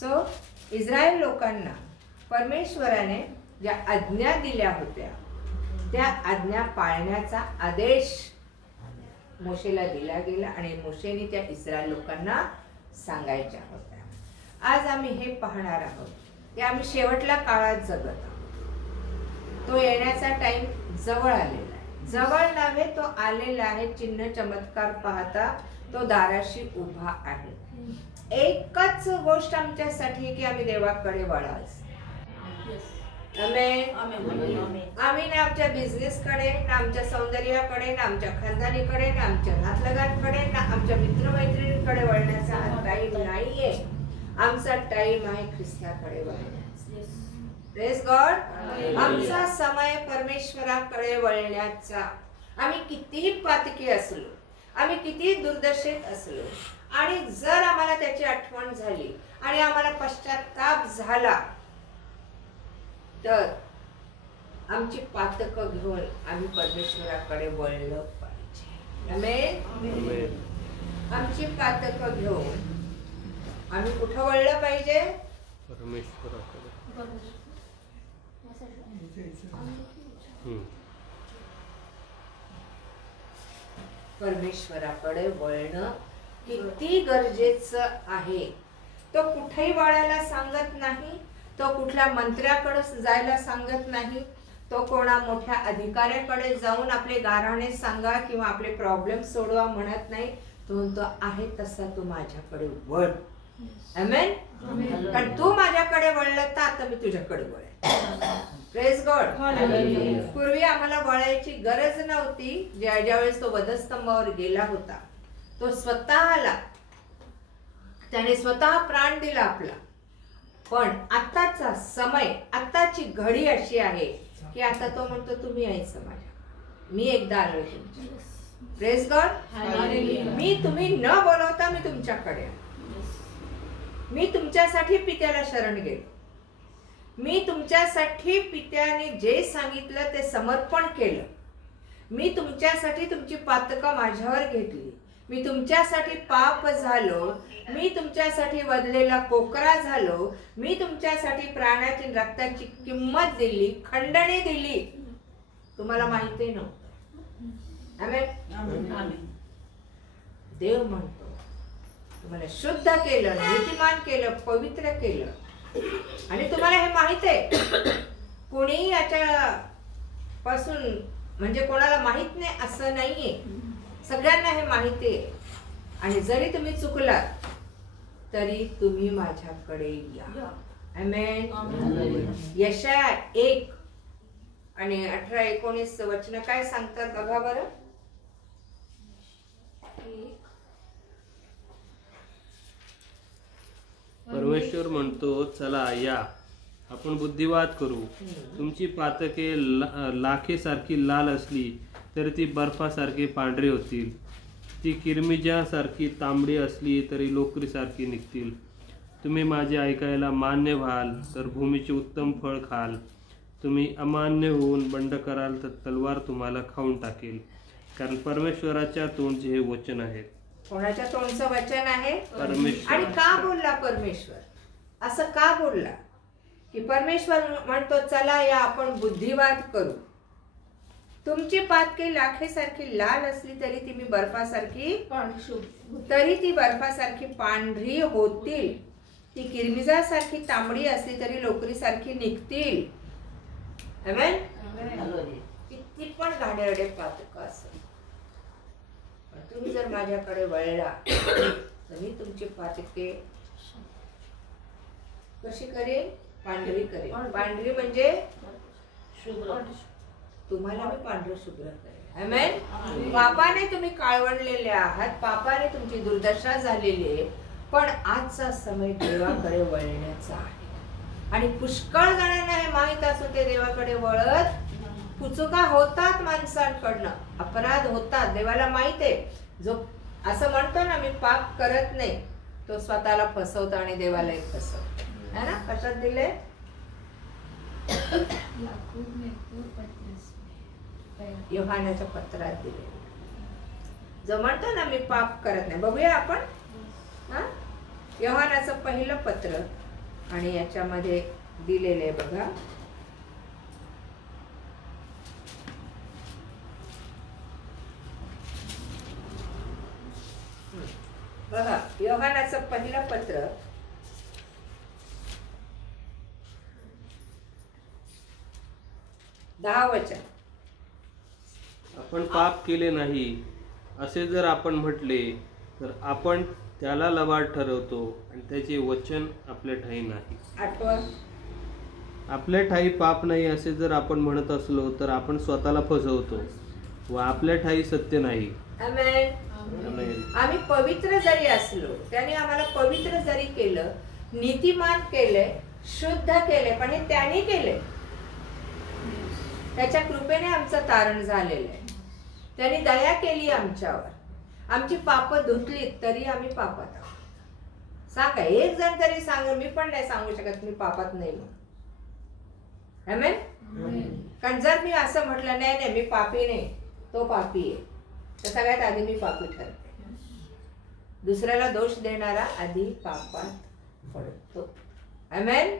So Israel लोकांना परमेश्वराने ज्या आज्ञा दिल्या होत्या त्या आज्ञा पाळण्याचा आदेश मोशेला दिला गेला आणि मोशेने त्या इस्रायल लोकांना सांगायच्या होत्या. आज आम्ही हे पाहणार आहोत की आम्ही शेवटल्या काळात जगत आहोत. तो येण्याचा टाइम जवळ आलेला आहे. जवळ नव्हे, तो आलेला आहे. चिन्ह चमत्कार पाहता तो दाराशी उभा आहे. एकच गोष्ट आमच्यासाठी की आम्ही देवाकडे वळाच. आमेन. आम्ही ना आमच्या बिझनेसकडे, ना आमच्या सौंदर्याकडे, ना आमच्या खानदानीकडे, ना आमच्या नातलगांकडे, ना आमच्या मित्रमैत्रिणींकडे वळण्याचा हा टाइम नाहीये. आमचा टाइम आहे ख्रिस्ताकडे वळण्याचा. Praise God. आमचा समय परमेश्वराकडे वळण्याचा. आम्ही कितीही पातकी असलो, आम्ही किती दुर्दशेत असलो, आणि जर आम्हाला त्याची आठवण झाली आणि आम्हाला पश्चाताप झाला तर आमची पातकं घेऊन आम्ही परमेश्वराकडे वळलं पाहिजे. आमेन. आमची पातकं घेऊन आम्ही कुठं वळलं पाहिजे? परमेश्वराकडे. परमेश्वराकडे वळणं किती गरजेचं आहे. तो कुठेही वळायला सांगत नाही. तो कुठल्या मंत्र्याकडे जायला सांगत नाही. तो कोणा मोठ्या अधिकाऱ्याकडे जाऊन आपले गाऱ्हाणे सांगा किंवा आपले प्रॉब्लेम सोडवा म्हणत नाही. तो म्हणतो आहे तसा तू माझ्याकडे वळ. आमेन. कारण तू माझ्याकडे वळलं तर आता मी तुझ्याकडे वळेन. Praise God. पूर्वी आम्हाला वळायची गरज नव्हती. ज्यावेळेस तो वधस्तंभावर गेला होता, तो स्वतःला, त्याने स्वतः प्राण दिला आपला. पण आताचा समय, आताची घडी अशी आहे की आता तो म्हणतो तुम्ही यायचं माझ्या, मी एकदा आलोय तुमच्या. Praise God. मी तुम्ही न बोलवता मी तुमच्याकडे, मी तुमच्यासाठी पित्याला शरण गेलो. मी तुमच्यासाठी पित्याने जे सांगितलं ते समर्पण केलं. मी तुमच्यासाठी तुमची पातकं माझ्यावर घेतली. मी तुमच्यासाठी पाप झालो. मी तुमच्यासाठी वधलेला कोकरा झालो. मी तुमच्यासाठी प्राणाची रक्ताची किंमत दिली, खंडणी दिली. तुम्हाला माहिती नव्हतं. आमेन. देव म्हणतो तुम्हाला शुद्ध केलं, नीतिमान केलं, पवित्र केलं. आणि तुम्हाला हे माहित आहे, कोणी याच्या पासून म्हणजे कोणाला माहित नाही असं नाहीये. सगळ्यांना हे माहिती आहे. आणि जरी तुम्ही चुकलात तरी तुम्ही माझ्याकडे या. आमेन. यशाया 1 आणि 18-19 वचन काय सांगतात बघा बरं. परमेश्वर म्हणतो चला या आपण बुद्धिवाद करू. तुमची पातके लाखेसारखी लाल असली तरी ती बर्फासारखी पांढरी होतील. ती किरमिजासारखी तांबडी असली तरी लोकरीसारखी निघतील. तुम्ही माझे ऐकायला मान्य व्हाल तर भूमीचे उत्तम फळ खाल. तुम्ही अमान्य होऊन बंड कराल तर तलवार तुम्हाला खाऊन टाकेल. कारण परमेश्वराच्या तोंडचे हे वचन आहे. कोणाच्या तोंडचं वचन आहे? परमेश्वर. आणि का बोलला परमेश्वर? असं का बोलला की परमेश्वर म्हणतो चला या आपण बुद्धिवाद करू. तुमची पातके लाखेसारखी लाल असली तरी ती मी बर्फासारखी पांढरी होतील. ती किरमिजासारखी तांबडी असली तरी लोकरीसारखी निघतील. आमेन. किती पण घाणेरडे पातक असेल, तुम्ही जर माझ्याकडे वळला तर मी तुमची पातके कशी करेन? पांढरी करेन. पांढरी म्हणजे तुम्हाला मी पांढरं शुभ्र करेन. आमेन. पापाने तुम्ही काळवडलेले आहात, पापाने तुमची दुर्दशा झालेली आहे. पण आजचा समय देवाकडे वळण्याचा आहे. आणि पुष्कळ जणांना हे माहित असून ते देवाकडे वळत चुका होतात. माणसांकडनं अपराध होतात. देवाला माहित आहे. जो असं म्हणतो ना मी पाप करत नाही, तो स्वतःला फसवतो आणि देवालाही फसवतो. है ना? कशात दिले? योहानाच्या पत्रात दिले. जो म्हणतो ना मी पाप करत नाही. बघूया आपण. योहानाचं पहिलं पत्र आणि याच्यामध्ये दिलेलं आहे बघा. बघा योहानाचं पहिलं पत्र 10 वचन. आपण पाप केले नाही असे जर आपण म्हटले तर आपण त्याला लबाड ठरवतो आणि त्याचे वचन आपल्या ठाई नाही. आठवण. आपल्या ठाई पाप नाही असे जर आपण म्हणत असलो तर आपण स्वतःला फसवतो व आपल्या ठाई सत्य नाही. आमेन. आमेन. आम्ही पवित्र जरी असलो, त्याने आम्हाला पवित्र जरी केलं, नीतिमान केले, शुद्ध केले, पण हे त्याने केले. त्याच्या कृपेने आमचं तारण झालेलं आहे. त्याने दया केली आमच्यावर. आमची पाप धुतलीत तरी आम्ही पापात आहोत. सांगा एक जण तरी सांग. मी पण नाही सांगू शकत मी पापात नाही म्हणून. आमेन. कारण जर मी असं म्हटलं नाही नाही मी पापी नाही, तो पापी आहे, तर सगळ्यात आधी मी पापी ठरते. दुसऱ्याला दोष देणारा आधी पापात पडतो. आमेन.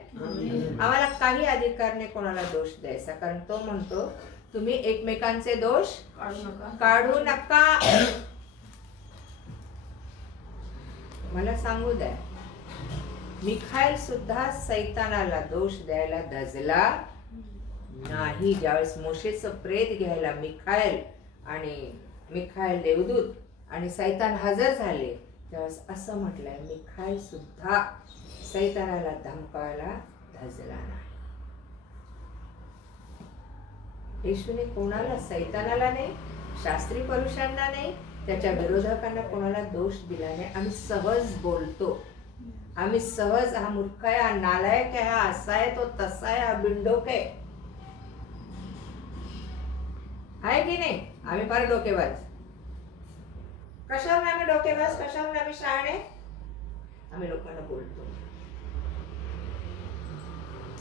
आम्हाला काही अधिकार नाही कोणाला दोष द्यायचा, कारण तो म्हणतो तुम्ही एकमेकांचे दोष काढू नका. मला सांगू द्या, मिखाईल सुद्धा सैतानाला दोष द्यायला धजला नाही. ज्यावेळेस मोशेचं प्रेत घ्यायला मिखाईल देवदूत आणि सैतान हजर झाले, त्यावेळेस असं म्हटलंय मिखाईल सुद्धा सैतानाला धमकायला धजला नाही. येशूने कोणाला, सैतानाला नाही, शास्त्री पुरुषांना नाही, त्याच्या विरोधकांना कोणाला दोष दिला नाही. आम्ही सहज बोलतो, आम्ही सहज हा मूर्ख आहे, हा नालायक आहे, हा असा आहे, तो तसा आहे, हा बिंडोक आहे की नाही. आम्ही फार डोकेबाज. कशावर आम्ही डोकेबाज, कशावर आम्ही शहाणे, आम्ही लोकांना बोलतो.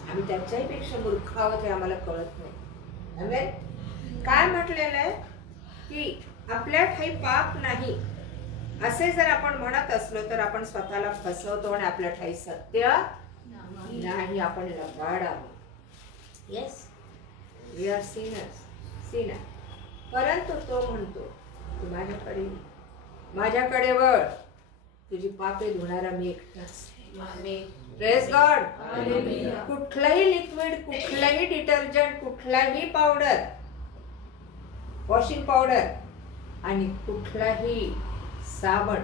आम्ही त्याच्याही पेक्षा मूर्ख आहोत हे आम्हाला कळत नाही. आमेन. काय म्हटलेलं आहे की आपल्या ठाई पाप नाही असे जर आपण म्हणत असलो तर आपण स्वतःला फसवतो आणि आपल्या ठाई सत्य नाही. आपण लबाड आहोत. Yes, we are sinners, sinner. परंतु तो म्हणतो तू माझ्याकडे वळ, तुझी पापे धुणारा मी एकटाच. Praise God. कुठलंही लिक्विड, कुठलंही डिटर्जंट, कुठलाही पावडर, वॉशिंग पावडर आणि कुठलाही साबण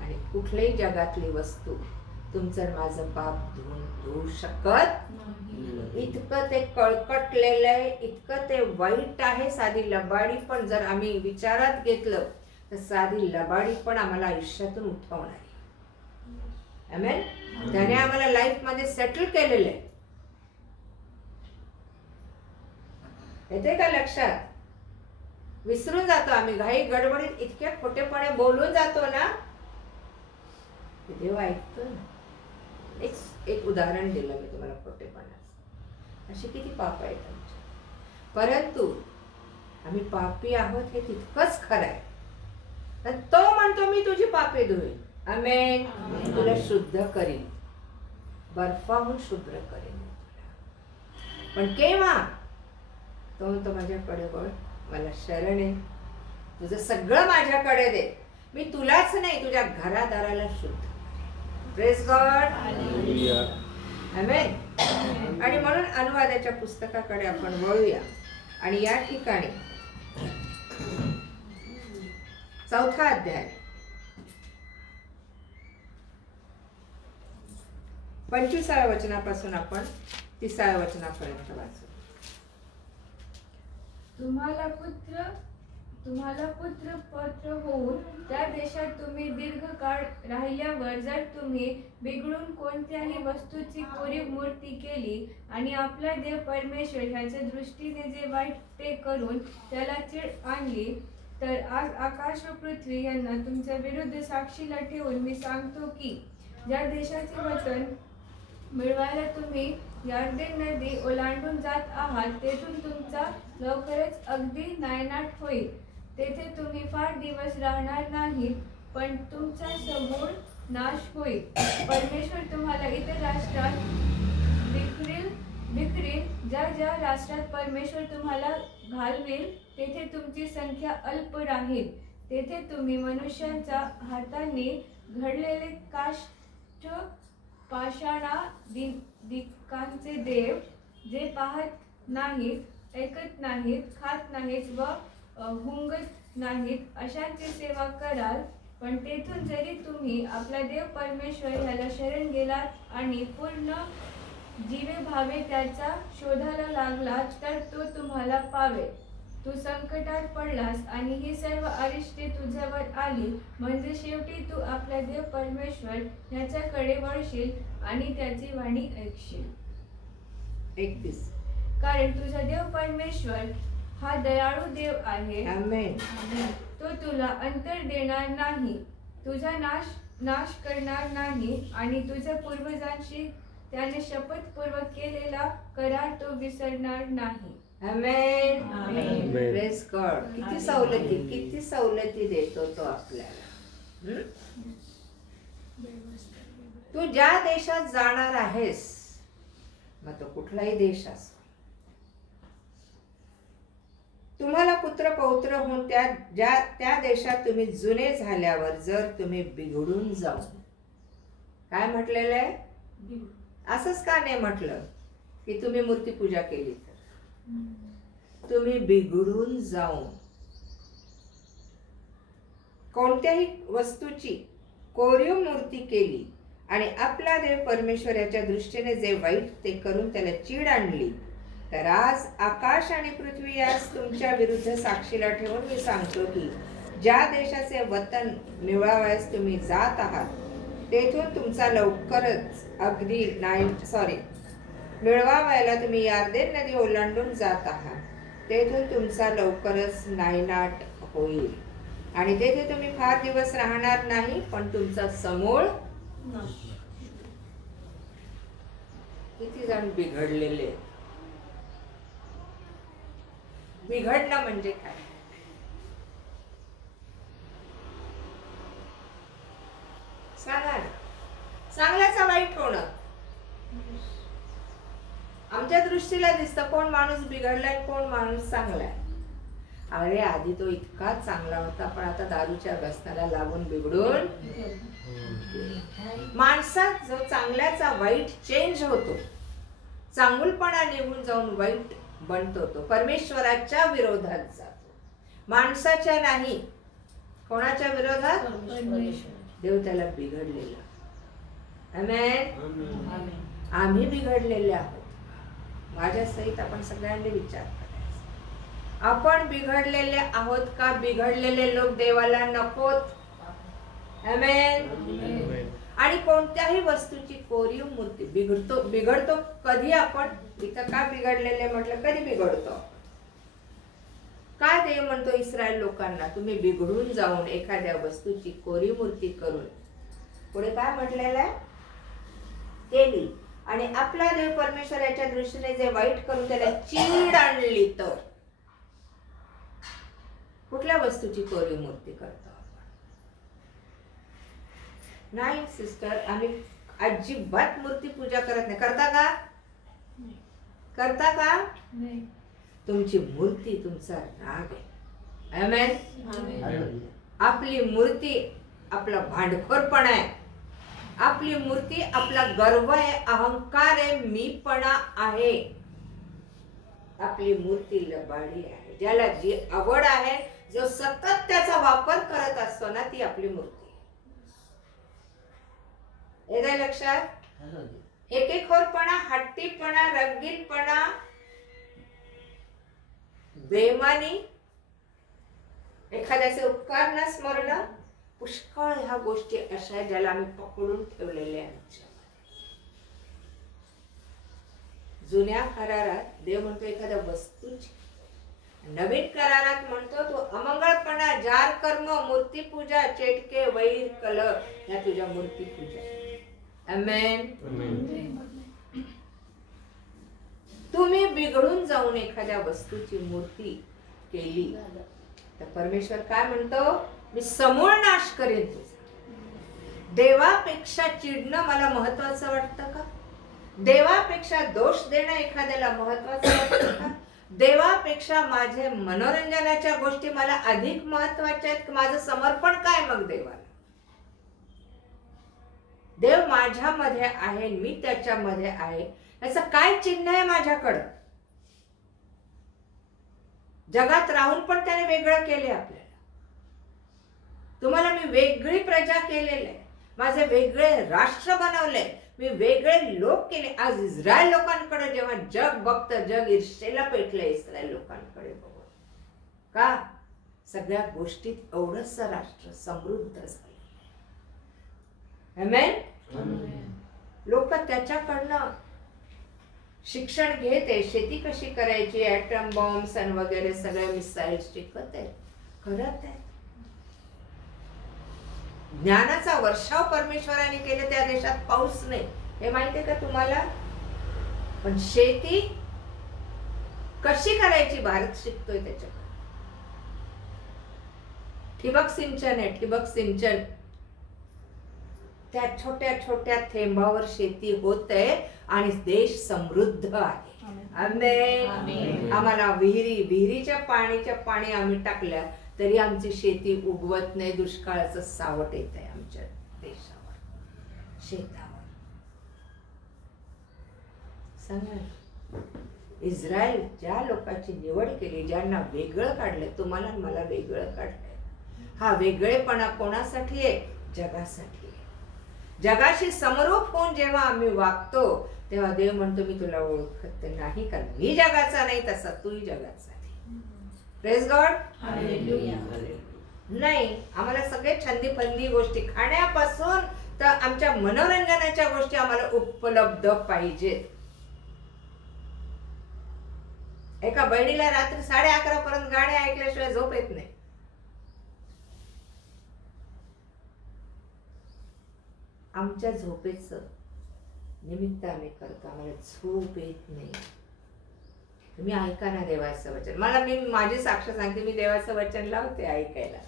आणि कुठल्याही जगातली वस्तू तुमचं माझं पाप धुवू शकत. इतकं ते कळकटलेलं आहे, इतकं ते वाईट आहे. साधी लबाडी पण जर आम्ही विचारात घेतलं तर साधी लबाडी पण आम्हाला आयुष्यातून उठवणार आहे. आमेन. त्याने आम्हाला लाईफ मध्ये सेटल केलेलं आहे. येते का लक्षात? विसरून जातो आम्ही, घाई गडबडीत इतके खोटेपणे बोलून जातो ना, देव ऐकतो ना. एक उदाहरण दिलं मी तुम्हाला खोटेपणाचं. अशी किती पाप आहेत आमच्या, परंतु आम्ही पापी आहोत हे तितकंच खरं आहे. तो म्हणतो मी तुझी पापे धुईन. आमेन. तुला शुद्ध करीन, बर्फाहून शुभ्र करेन तुला. पण केव्हा? तो म्हणतो माझ्याकडे वळ, मला शरण आहे, तुझं सगळं माझ्याकडे दे, मी तुलाच नाही तुझ्या घरादाराला शुद्ध. Praise God. आमेन. आणि म्हणून अनुवादाच्या पुस्तकाकडे आपण वळूया आणि या ठिकाणी 4था अध्याय 25व्या वचनापासून आपण 30व्या वचनापर्यंत वाचू. तुम्हाला पुत्र पौत्र होऊन त्या देशात तुम्ही दीर्घकाळ राहिल्यावर जर तुम्ही बिघडून कोणत्याही वस्तूची कोरीव मूर्ती केली आणि आपला देव परमेश्वर ह्याच्या दृष्टीने जे वाईट ते करून त्याला चीड आणली, तर आज आकाश व पृथ्वी यांना तुमच्या विरुद्ध साक्षीला ठेवून मी सांगतो की ज्या देशाचे वचन मिळवायला तुम्ही यार्देन नदी ओलांडून जात आहात, तेथून तुमचा लवकरच अगदी नायनाट होईल. तेथे तुम्ही फार दिवस राहणार नाहीत, पण तुमचा समूळ नाश होईल. परमेश्वर तुम्हाला इतर राष्ट्रात विखरेल. ज्या राष्ट्रात परमेश्वर तुम्हाला घालवेल तेथे तुमची संख्या अल्प राहील. तेथे तुम्ही मनुष्यांच्या हाताने घडलेले काष्ठ पाषाणादिकांचे देव, जे पाहत नाहीत, ऐकत नाहीत, खात नाहीत व हुंगत नाहीत, अशांची सेवा कराल. पण तेथून जरी तुम्ही आपला देव परमेश्वर ह्याला शरण गेलात आणि पूर्ण जीवे भावे त्याचा शोधायला लागलात, तर तो तुम्हाला पावेल. तू संकटात पडलास आणि ही सर्व अरिष्टे तुझ्यावर आली, म्हणजे शेवटी तू आपला देव परमेश्वर ह्याच्याकडे वळशील आणि त्याची वाणी ऐकशील. 31. कारण तुझा देव परमेश्वर हा दयाळू देव आहे. आमेन. तो तुला अंतर देणार नाही, तुझा नाश करणार नाही आणि तुझ्या पूर्वजांशी त्याने शपथपूर्वक केलेला करार तो विसरणार नाही. आमेन. आमेन. Praise God. किती सवलती देतो तो आपल्याला. तू ज्या देशात जाणार आहेस, मग तो कुठलाही देश असो, तुम्हाला पुत्र पौत्र होऊन त्या देशात तुम्ही जुने झाल्यावर जर तुम्ही बिघडून जाऊन, काय म्हटलेलं आहे? असंच का नाही म्हटलं की तुम्ही मूर्तीपूजा केली तर? तुम्ही बिघडून जाऊन कोणत्याही वस्तूची कोरीव मूर्ती केली आणि आपला देव परमेश्वर याच्या दृष्टीने जे वाईट ते करून त्याला चीड आणली, तर आज आकाश आणि पृथ्वी यास तुमच्या विरुद्ध साक्षीला ठेवून मी सांगतो की ज्या देशाचे वतन मिळवावयास तुम्ही जात आहात, तेथून तुमचा लवकरच मिळवावयाला तुम्ही यार्देन नदी ओलांडून जात आहात, तेथून तुमचा लवकरच नायनाट होईल आणि तेथे तुम्ही फार दिवस राहणार नाही, पण तुमचा समूळ. किती जण बिघडलेले. बिघडणं म्हणजे काय? सांगा ना. चांगल्याचा वाईट होणं. आमच्या दृष्टीला दिसतं कोण माणूस बिघडलाय, कोण माणूस चांगलाय. अरे आधी तो इतका चांगला होता, पण आता दारूच्या व्यसनाला लागून बिघडून. माणसात जो चांगल्याचा वाईट चेंज होतो, चांगुलपणा निघून जाऊन वाईट बनतो, तो परमेश्वराच्या विरोधात जातो, माणसाच्या नाही. कोणाच्या विरोधात? देव त्याला बिघडलेला. आमेन. आम्ही बिघडलेले आहोत. माझ्या सहित आपण सगळ्यांनी विचार करायचा. आपण बिघडलेले आहोत का? बिघडलेले लोक देवाला नकोत. आमेन. आणि कोणत्याही वस्तूची कोरीव मूर्ती बिघडतो कधी? आपण इथं का बिघडलेले म्हटलं? कधी बिघडतो? काय देव म्हणतो इस्रायल लोकांना? तुम्ही बिघडून जाऊन एखाद्या वस्तूची कोरीव मूर्ती करून, पुढे काय म्हटलेलं आहे? केली आणि आपला देव परमेश्वर याच्या दृष्टीने जे वाईट करून त्याला चीड आणली, तर कुठल्या वस्तूची कोरीव मूर्ती करतो? नाही सिस्टर, आम्ही अजिबात मूर्ती पूजा करत नाही. करता का? करता का? नाही. तुमची मूर्ती तुमचा राग आहे. आमेन. आपली मूर्ती आपला भांडखोरपणा आहे. आपली मूर्ती आपला गर्व आहे, अहंकार आहे, मीपणा आहे. आपली मूर्ती लबाडी आहे. ज्याला जी आवड आहे, जो सतत त्याचा वापर करत असतो ना, ती आपली मूर्ती. येतंय लक्षात? एकेखोरपणा, हट्टीपणा, रंगीतपणा, बेमानी, एखाद्याचे उपकार न स्मरण, पुष्कळ ह्या गोष्टी अशा आहेत ज्याला आम्ही पकडून ठेवलेल्या आहेत. जुन्या करारात देव म्हणतो एखाद्या वस्तूची, नवीन करारात म्हणतो तो अमंगळपणा, जार कर्म, मूर्तीपूजा, चेटके, वैर, कलह, या तुझ्या मूर्तीपूजा. आमेन. तुम्ही बिघडून जाऊन एखाद्या वस्तूची मूर्ती केली, तर परमेश्वर काय म्हणतो? मी समूळ नाश करेन तुझा. देवापेक्षा चिडणं मला महत्वाचं वाटतं का? देवापेक्षा दोष देणं एखाद्याला महत्वाचं वाटतं का? देवापेक्षा माझे मनोरंजनाच्या गोष्टी मला अधिक महत्वाच्या आहेत? माझं समर्पण काय मग देवाला? देव माझ्यामध्ये आहे, मी त्याच्यामध्ये आहे, याचं काय चिन्ह आहे माझ्याकडं? जगात राहून पण त्याने वेगळं केले आपल्याला. तुम्हाला मी वेगळी प्रजा केलेलं आहे, माझे वेगळे राष्ट्र बनवले, मी वेगळे लोक केले. आज इस्रायल लोकांकडे जेव्हा जग बघतं, जग ईर्षेला पेटलं इस्रायल लोकांकडे बघून. का? सगळ्या गोष्टीत एवढंच राष्ट्र समृद्ध झालं. आमेन. लोक त्याच्याकडनं शिक्षण घेते, शेती कशी करायची, ॲटम बॉम्ब्स आणि वगैरे सगळे मिसाईल्स शिकत आहेत, करत आहेत. ज्ञानाचा वर्षाव परमेश्वराने केले. त्या देशात पाऊस नाही, हे माहितीये का तुम्हाला? पण शेती कशी करायची भारत शिकतोय त्याच्याकडे. ठिबक सिंचन आहे, ठिबक सिंचन. त्या छोट्या छोट्या थेंबावर शेती होते आणि देश समृद्ध आहे. आमेन. आम्हाला विहिरीच्या पाणी आम्ही टाकल्या तरी आमची शेती उगवत नाही. दुष्काळाचं सावट येत आहे आमच्या देशावर, शेतावर. सांगा, इस्रायल ज्या लोकांची निवड केली, ज्यांना वेगळं काढलं, तुम्हाला मला वेगळं काढलंय. हा वेगळेपणा कोणासाठी आहे? जगासाठी आहे. जगाशी समरूप होऊन जेव्हा आम्ही वागतो तेव्हा देव म्हणतो मी तुला ओळखत नाही, कारण मी जगाचा नाही तसा तूही जगाचा नाही. Praise God. नाही, आम्हाला सगळे छंदी फंदी गोष्टी, खाण्यापासून तर आमच्या मनोरंजनाच्या गोष्टी आम्हाला उपलब्ध पाहिजेत. एका बहिणीला रात्री 11:30 पर्यंत गाणे ऐकल्याशिवाय झोप येत नाही. आमच्या झोपेचं निमित्त आम्ही करतो, आम्हाला झोप येत नाही. तुम्ही ऐका ना देवाचं वचन. मी माझी साक्ष सांगते, मी देवाचं वचन लावते ऐकायला.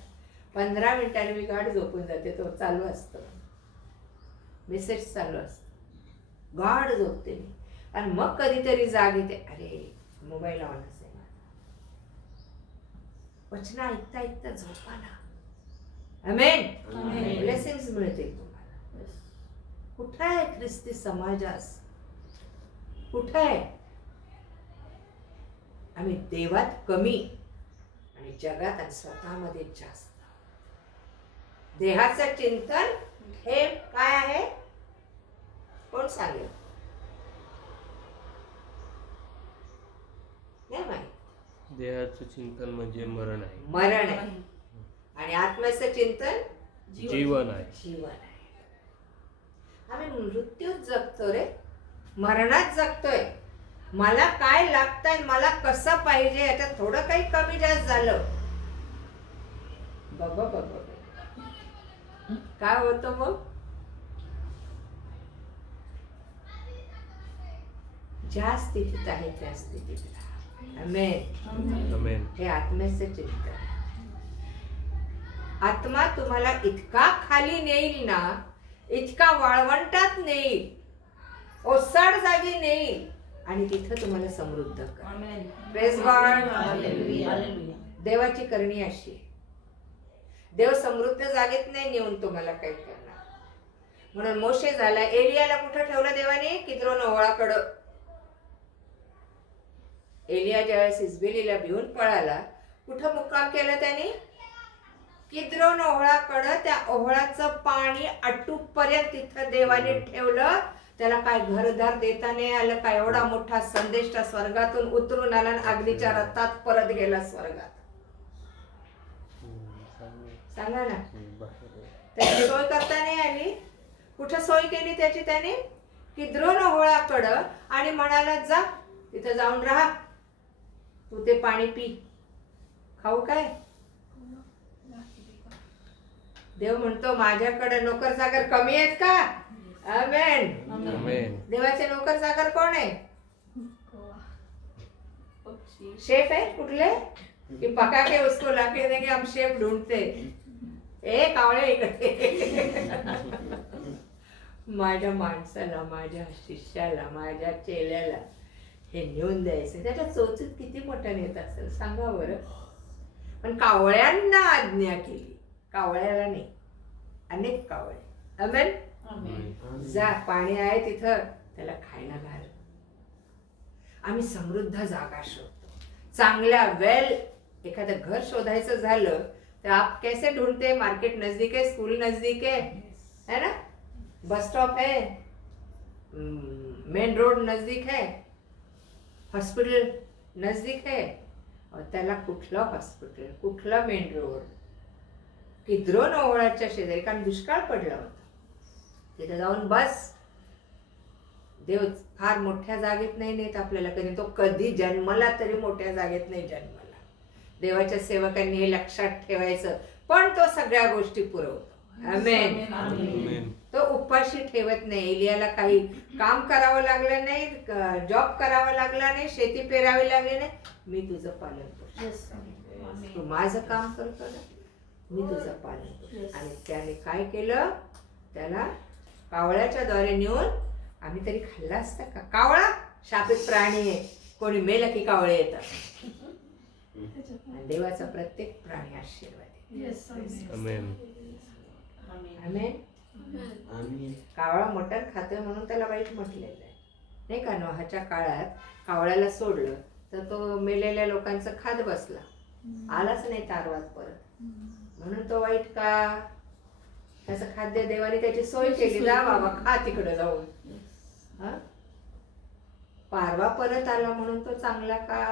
15 मिनिटांनी मी गाढ झोपून जाते. तो चालू असतो, मेसेज चालू असतो, गाढ झोपते मी. आणि मग कधीतरी जाग येते, अरे मोबाईल ऑन असेल माझा. वचन ऐकता ऐकता झोपा ना. आमेन. ब्लेसिंग्स मिळतील तुम्हाला. कुठं आहे ख्रिस्ती समाजास? कुठं आहे? आम्ही देवात कमी आणि जगात आणि स्वतःमध्ये जास्त. देहाचं चिंतन हे काय आहे? कोण सांगेल? नाही माहित. देहाचं चिंतन म्हणजे मरण आहे. मरण आहे. आणि आत्म्याचं चिंतन जीवन आहे. जीवन आहे. आम्ही मृत्यूत जगतो रे, मरणात जगतोय. मला काय लागतंय, मला कसं पाहिजे, याच्यात थोडं काही कमी जास्त झालं बाबा काय होतं मग? ज्या स्थितीत आहे त्या स्थितीत राहा. आमेन. आमेन. हे आत्म्याचं चिंतन. आत्मा तुम्हाला इतका खाली नेईल ना, इतका वाळवंटात नेईल, ओसाड जागी नेईल आणि तिथं तुम्हाला समृद्ध करेल. Praise God. देवाची करणी अशी. देव समृद्ध जागेत नाही नेऊन तुम्हाला काही करणार. म्हणून मोशे झाला, एलियाला कुठं ठेवलं देवाने? किद्रोन ओहळाकडं. एलिया ज्यावेळेस इस्बेलीला भिवून पळाला, कुठं मुक्काम केलं त्याने? किद्रोन ओहळाकडं. त्या ओहळाचं पाणी आटूपर्यंत तिथं देवाने ठेवलं. त्याला काय घरदार देता नाही आलं का? एवढा मोठा संदेश त्या स्वर्गातून उतरून आला आणि अग्नीच्या रथात परत गेला स्वर्गात. सांगा ना. त्याची सोय करता नाही आली. कुठं सोय केली त्याची त्याने? किद्रोन ओहळाकडं. आणि म्हणाला जा तिथं जाऊन राहा, तू ते पाणी पी. खाऊ काय? देव म्हणतो माझ्याकडे नोकर चाकर कमी आहेत का? आमेन. आमेन. देवाचे नोकर चाकर कोण आहे? शेफ है कुठले? कि पका के उसको लाके देंगे, हम शेफ ढूंढते. ए कावळे इकडे. माझ्या माणसाला, माझ्या शिष्याला, माझ्या चेल्याला हे नेऊन द्यायचं. त्याच्या चोचीत किती मोठ्या नेत असेल सांगा बरं. पण कावळ्यांना आज्ञा केली, कावळ्याला नाही. अनेक कावळे. आमेन. जा, पाणी आहे तिथं, त्याला खायला घाल. आम्ही समृद्ध जागा शोधतो. चांगल्या वेल एखादं घर शोधायचं झालं तर आप कैसे ढूंढते? मार्केट नजदीक है, स्कूल नजदीक है ना, बस स्टॉप है, मेन रोड नजदीक है, हॉस्पिटल नजदीक है. और त्याला कुठलं हॉस्पिटल, कुठलं मेन रोड, किद्रोन ओहळाच्या शेजारी, कारण दुष्काळ पडला होता. तिथे जाऊन बस. देव फार मोठ्या जागेत नाही नेत आपल्याला कधी. तो कधी जन्मला तरी मोठ्या जागेत नाही जन्मला. देवाच्या सेवकांनी हे लक्षात ठेवायचं. पण तो सगळ्या गोष्टी पुरवतो. आमेन. तो उपाशी ठेवत नाही. एलियाला काही काम करावं लागलं नाही, जॉब करावा लागला नाही, शेती पेरावी लागली नाही. मी तुझं पालन करतो. तू माझं काम करतो ना, मी तुझं पालन करतो. आणि त्याने काय केलं? त्याला कावळ्याच्या द्वारे नेऊन, आम्ही तरी खाल्ला असता का? कावळा शापित प्राणी आहे. कोणी मेलं की कावळे येतात. आणि देवाचा प्रत्येक प्राणी आशीर्वाद आहे. आमेन. आमेन. कावळा मटण खातोय म्हणून त्याला वाईट म्हटलेलं आहे नाही का? नोहाच्या काळात कावळ्याला सोडलं तर तो मेलेल्या लोकांचं खात बसला, आलाच नाही तारवात परत, म्हणून तो वाईट का? त्याचं खाद्य देवाने त्याची सोय केली. जा बाबा खा तिकडे जाऊन. पारवा परत आला म्हणून तो चांगला का?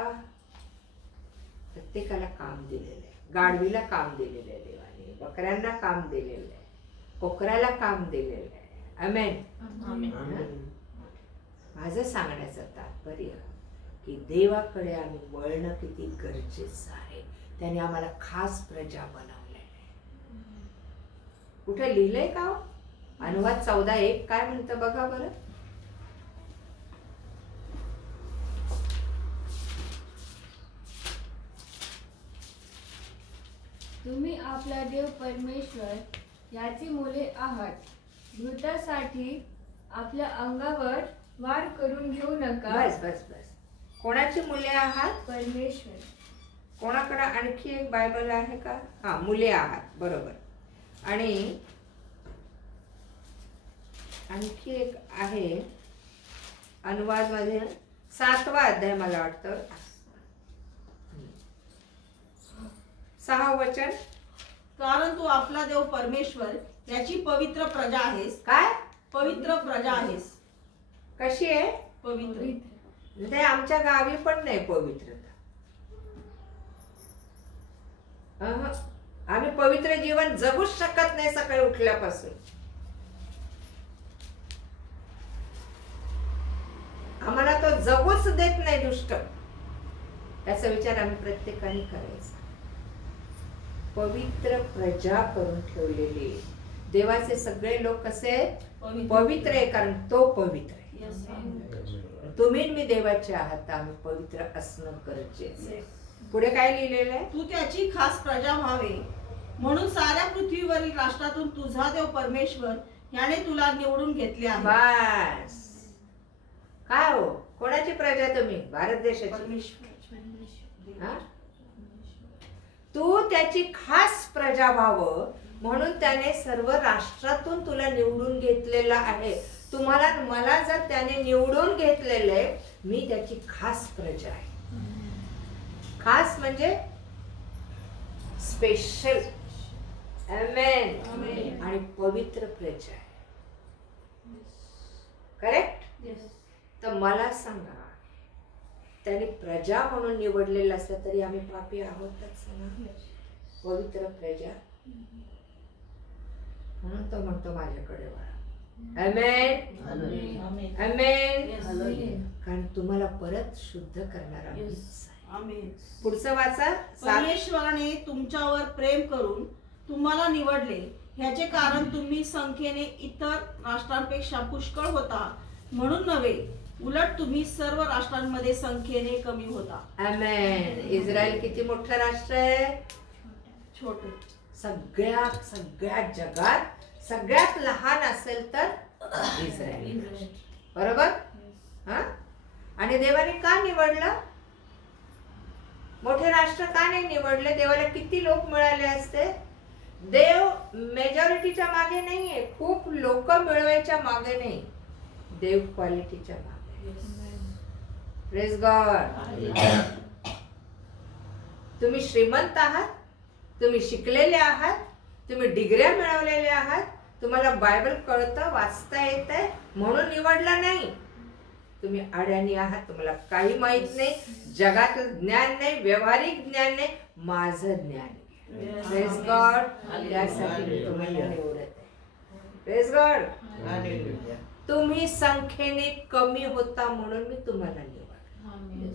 प्रत्येकाला काम दिलेलं आहे. गाढवीला काम दिलेलं आहे देवाने, बकऱ्यांना काम दिलेलं आहे, कोकराला काम दिलेलं आहे. आमेन. माझं सांगण्याचं तात्पर्य की देवाकडे आम्ही वळणं किती गरजेचं आहे. त्याने आम्हाला खास प्रजा बनवलेली आहे. कुठे लिहिलंय का? अनुवाद 14:1 काय म्हणतं बघा बरं. तुम्ही आपला देव परमेश्वर याची मुले आहात. मृतासाठी आपल्या अंगावर वार करून घेऊ नका. बस बस बस. कोणाची मुले आहात? परमेश्वर. कोणाकडे आणखी एक बायबल आहे का? हा, मुले आहात, बरोबर. आणि आणखी एक आहे अनुवाद मध्ये 7वा अध्याय मला वाटतं 6 वचन. कारण तू आपला देव परमेश्वर याची पवित्र प्रजा आहेस. काय? पवित्र प्रजा आहेस. कशी आहे? पवित्र. ते आमच्या गावी पण नाही पवित्रता. आम्ही पवित्र जीवन जगूच शकत नाही सकाळी उठल्यापासून. आम्हाला तो जगूच देत नाही दुष्ट. त्याचा विचार आम्ही प्रत्येकाने करायचा. पवित्र प्रजा करून ठेवलेली. देवाचे सगळे लोक कसे पवित्र आहे, कारण तो पवित्र आहे. तुम्ही मी देवाचे आहात, आम्ही पवित्र असणं गरजेचं आहे. पुढे काय लिहिलेलं आहे? तू त्याची खास प्रजा व्हावे म्हणून साऱ्या पृथ्वीवरील राष्ट्रातून तुझा देव परमेश्वर याने तुला निवडून घेतले आहे. बस. काय हो? कोणाची प्रजा तुम्ही? भारत देशाची. परमेश्वर. तू त्याची खास प्रजा व्हावं म्हणून त्याने सर्व राष्ट्रातून तुला निवडून घेतलेला आहे. तुम्हाला मला जर त्याने निवडून घेतलेले, मी त्याची खास प्रजा आहे. खास म्हणजे स्पेशल. आमेन. आणि पवित्र प्रजा आहे. करेक्ट? तर मला सांगा, त्याने प्रजा म्हणून निवडलेलं असलं तरी आम्ही पापी आहोतच ना. पवित्र प्रजा म्हणून तो म्हणतो माझ्याकडे वळा. आमेन. आमेन. कारण तुम्हाला परत शुद्ध करणारा मीच आहे. आमेन. पुढचं वाचा. परमेश्वराने तुमच्यावर प्रेम करून तुम्हाला निवडले. ह्याचे कारण तुम्ही संख्येने इतर राष्ट्रांपेक्षा पुष्कळ होता म्हणून नव्हे, उलट तुम्ही सर्व राष्ट्रांमध्ये संख्येने कमी होता. आमेन. इस्रायल किती मोठं राष्ट्र आहे? छोटे. सगळ्यात सगळ्यात जगात सगळ्यात लहान असेल तर इस्रायल, बरोबर? हा, आणि देवाने का निवडलं? मोठे राष्ट्र का नाही निवडले? देवाला किती लोक मिळाले असते? देव मेजॉरिटीच्या मागे नाहीये, खूप लोक मिळवायच्या मागे नाही, देव क्वालिटीच्या मागे. Praise God. तुम्ही श्रीमंत आहात, तुम्ही शिकलेले आहात, तुम्ही डिग्र्या मिळवलेल्या आहात, तुम्हाला बायबल कळतं, वाचता येतंय म्हणून निवडलं नाही. तुम्ही अडाणी आहात, तुम्हाला काही माहित नाही, जगातलं ज्ञान नाही, व्यावहारिक ज्ञान नाही, माझं ज्ञान आहे. Praise God. त्यासाठी मी तुम्हाला निवडत आहे. Praise God. तुम्ही संख्येने कमी होता म्हणून मी तुम्हाला निवडलं.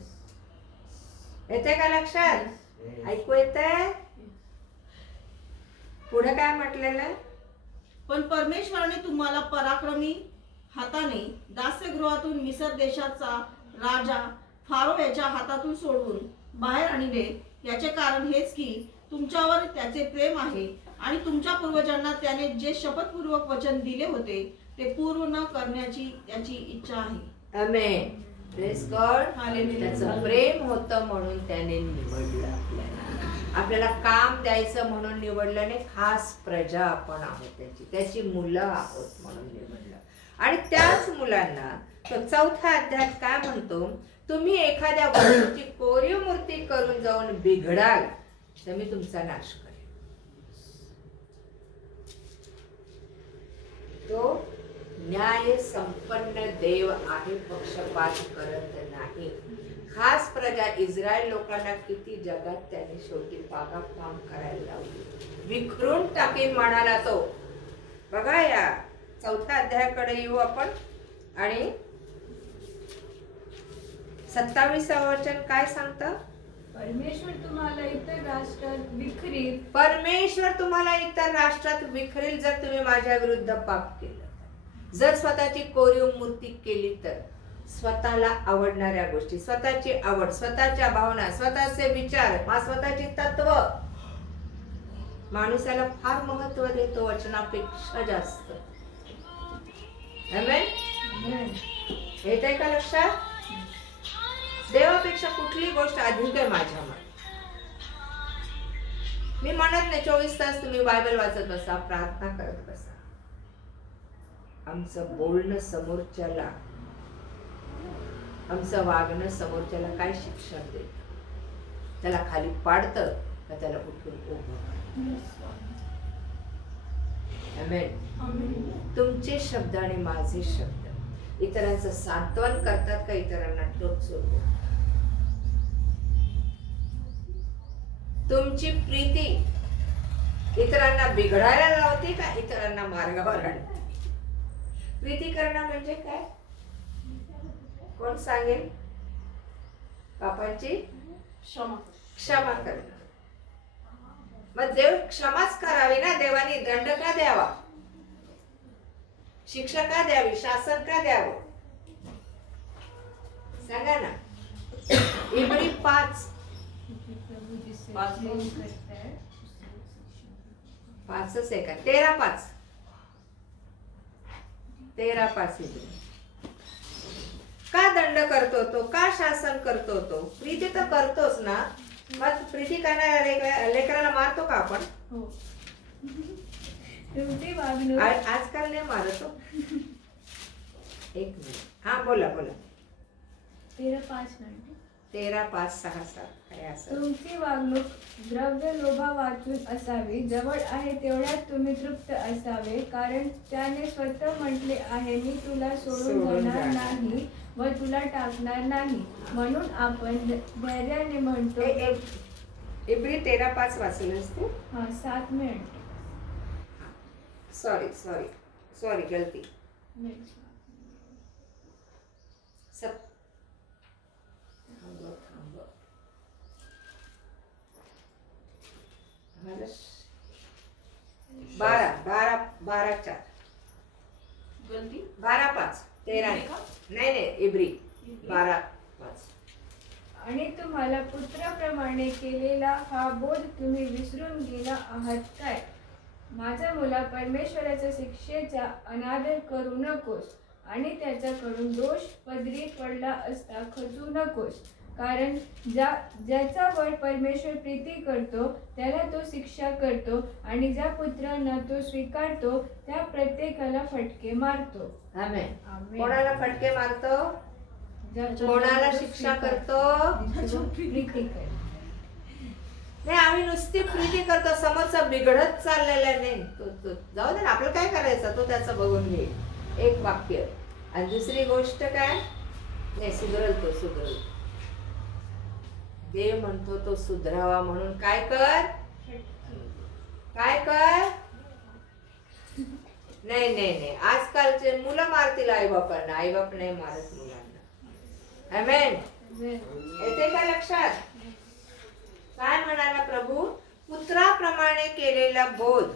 येते का लक्षात? ऐकू येतंय? पुढे काय म्हटलेलं? पण परमेश्वराने तुम्हाला पराक्रमी हाताने दास्यगृहातून मिसर देशाचा राजा फारो याच्या हातातून सोडवून बाहेर आणले. याचे कारण हेच की तुमच्यावर त्याचे प्रेम आहे आणि तुमच्या पूर्वजांना त्याने जे शपथपूर्वक वचन दिले होते ते पूर्ण करण्याची त्याची इच्छा आहे. आमेन. Praise God. त्याचं प्रेम होतं म्हणून त्याने निवडलं आपल्याला. आपल्याला काम द्यायचं म्हणून निवडलं नाही, खास प्रजा आपण आहोत, त्याची मुलं आहोत म्हणून निवडलं. आणि त्याच मुलांना तो 4थ्या अध्यायात काय म्हणतो? तुम्ही एखाद्या वस्तूची कोरीव मूर्ती करून जाऊन बिघडाल तर मी तुमचा नाश करेन. तो न्याय संपन्न देव आहे, पक्षपात करत नाही. खास प्रजा इस्रायल लोकांना किती जगात त्याने शेवटी काम करायला लावली, विखरून टाकीन म्हणाला तो. बघा या 4थ्या अध्यायाकडे येऊ आपण. आणि 27वे वचन काय सांगतं? परमेश्वर तुम्हाला इतर राष्ट्रात विखरील. परमेश्वर तुम्हाला इतर राष्ट्रात विखरील जर तुम्ही माझ्या विरुद्ध पाप केलं, जर स्वतःची कोरीव मूर्ती केली तर. स्वतःला आवडणाऱ्या गोष्टी, स्वतःची आवड, स्वतःच्या भावना, स्वतःचे विचार, स्वतःची तत्व. माणूसाला फार महत्व देतो वचनापेक्षा जास्त. आमेन. येतंय का लक्षात? देवापेक्षा कुठली गोष्ट अधिक आहे माझ्या मनात. मी म्हणत नाही 24 तास तुम्ही बायबल वाचत बसा, प्रार्थना करत बसा. आमचं बोलणं समोरच्याला, आमचं वागणं समोरच्याला काय शिक्षण देत? त्याला खाली पाडतं का त्याला उठून उभं? आमेन. तुमचे शब्द आणि माझे शब्द इतरांचं सांत्वन करतात का इतरांना टोचून? तुमची प्रीती इतरांना बिघडायला लावते का इतरांना मार्गावर आणते? प्रीती करणं म्हणजे काय? कोण सांगेल? पापांची क्षमा करणं. मग देव क्षमाच करावी ना. देवानी दंड का द्यावा? शिक्षा का द्यावी? शासन का द्यावं? सांगा ना. इब्री 5 5च आहे का? 13:5 इब्री. का दंड करतो तो? का शासन करतो तो? प्रीती तर करतोच ना. मग प्रीती करणाऱ्या लेकराला मारतो का आपण? तुमची वागणूक आजकाल नाही मारतो. एक मिनिट. हा बोला. 13:5 13:5, 6, 7 काय असं? तुमची वागणूक द्रव्य लोभा वाचून असावी, जवळ आहे तेवढ्यात तुम्ही तृप्त असावे, कारण त्याने स्वतः म्हटले आहे, मी तुला सोडून जाणार नाही व तुला टाकणार नाही. म्हणून आपण धैर्याने म्हणतो. इब्री 13:5 वाचलंस तू? हा 7 मिनिट. सॉरी गलती. बारा 4 गलती 12:5 13 नाही इब्री 12:5. आणि तुम्हाला पुत्राप्रमाणे केलेला हा बोध तुम्ही विसरून गेला आहात काय? माझा मुला, परमेश्वराच्या शिक्षेचा अनादर करू नकोस आणि त्याच्याकडून दोष पदरी पडला असता खचू नकोस, कारण ज्याच्यावर परमेश्वर प्रीती करतो त्याला तो शिक्षा करतो आणि ज्या पुत्रांना तो स्वीकारतो त्या प्रत्येकाला फटके मारतो. आमेन. आमेन. कोणाला फटके मारतो? कोणाला शिक्षा करतो? प्रीती कर. नाही, आम्ही नुसती प्रीती करतो, समोरचा बिघडत चाललेला नाही. तो जाऊ दे ना, आपलं काय करायचं, तो त्याचं बघून घे. एक वाक्य. आणि दुसरी गोष्ट काय? नाही, सुधरल तो, सुधरल. देव म्हणतो तो सुधरावा म्हणून काय कर? काय कर? नाही नाही नाही, आजकालचे मुलं मारतील आईबापांना, आईबाप नाही मारत मुलांना. आमेन. येते का लक्षात? काय म्हणाला प्रभू? पुत्राप्रमाणे केलेला बोध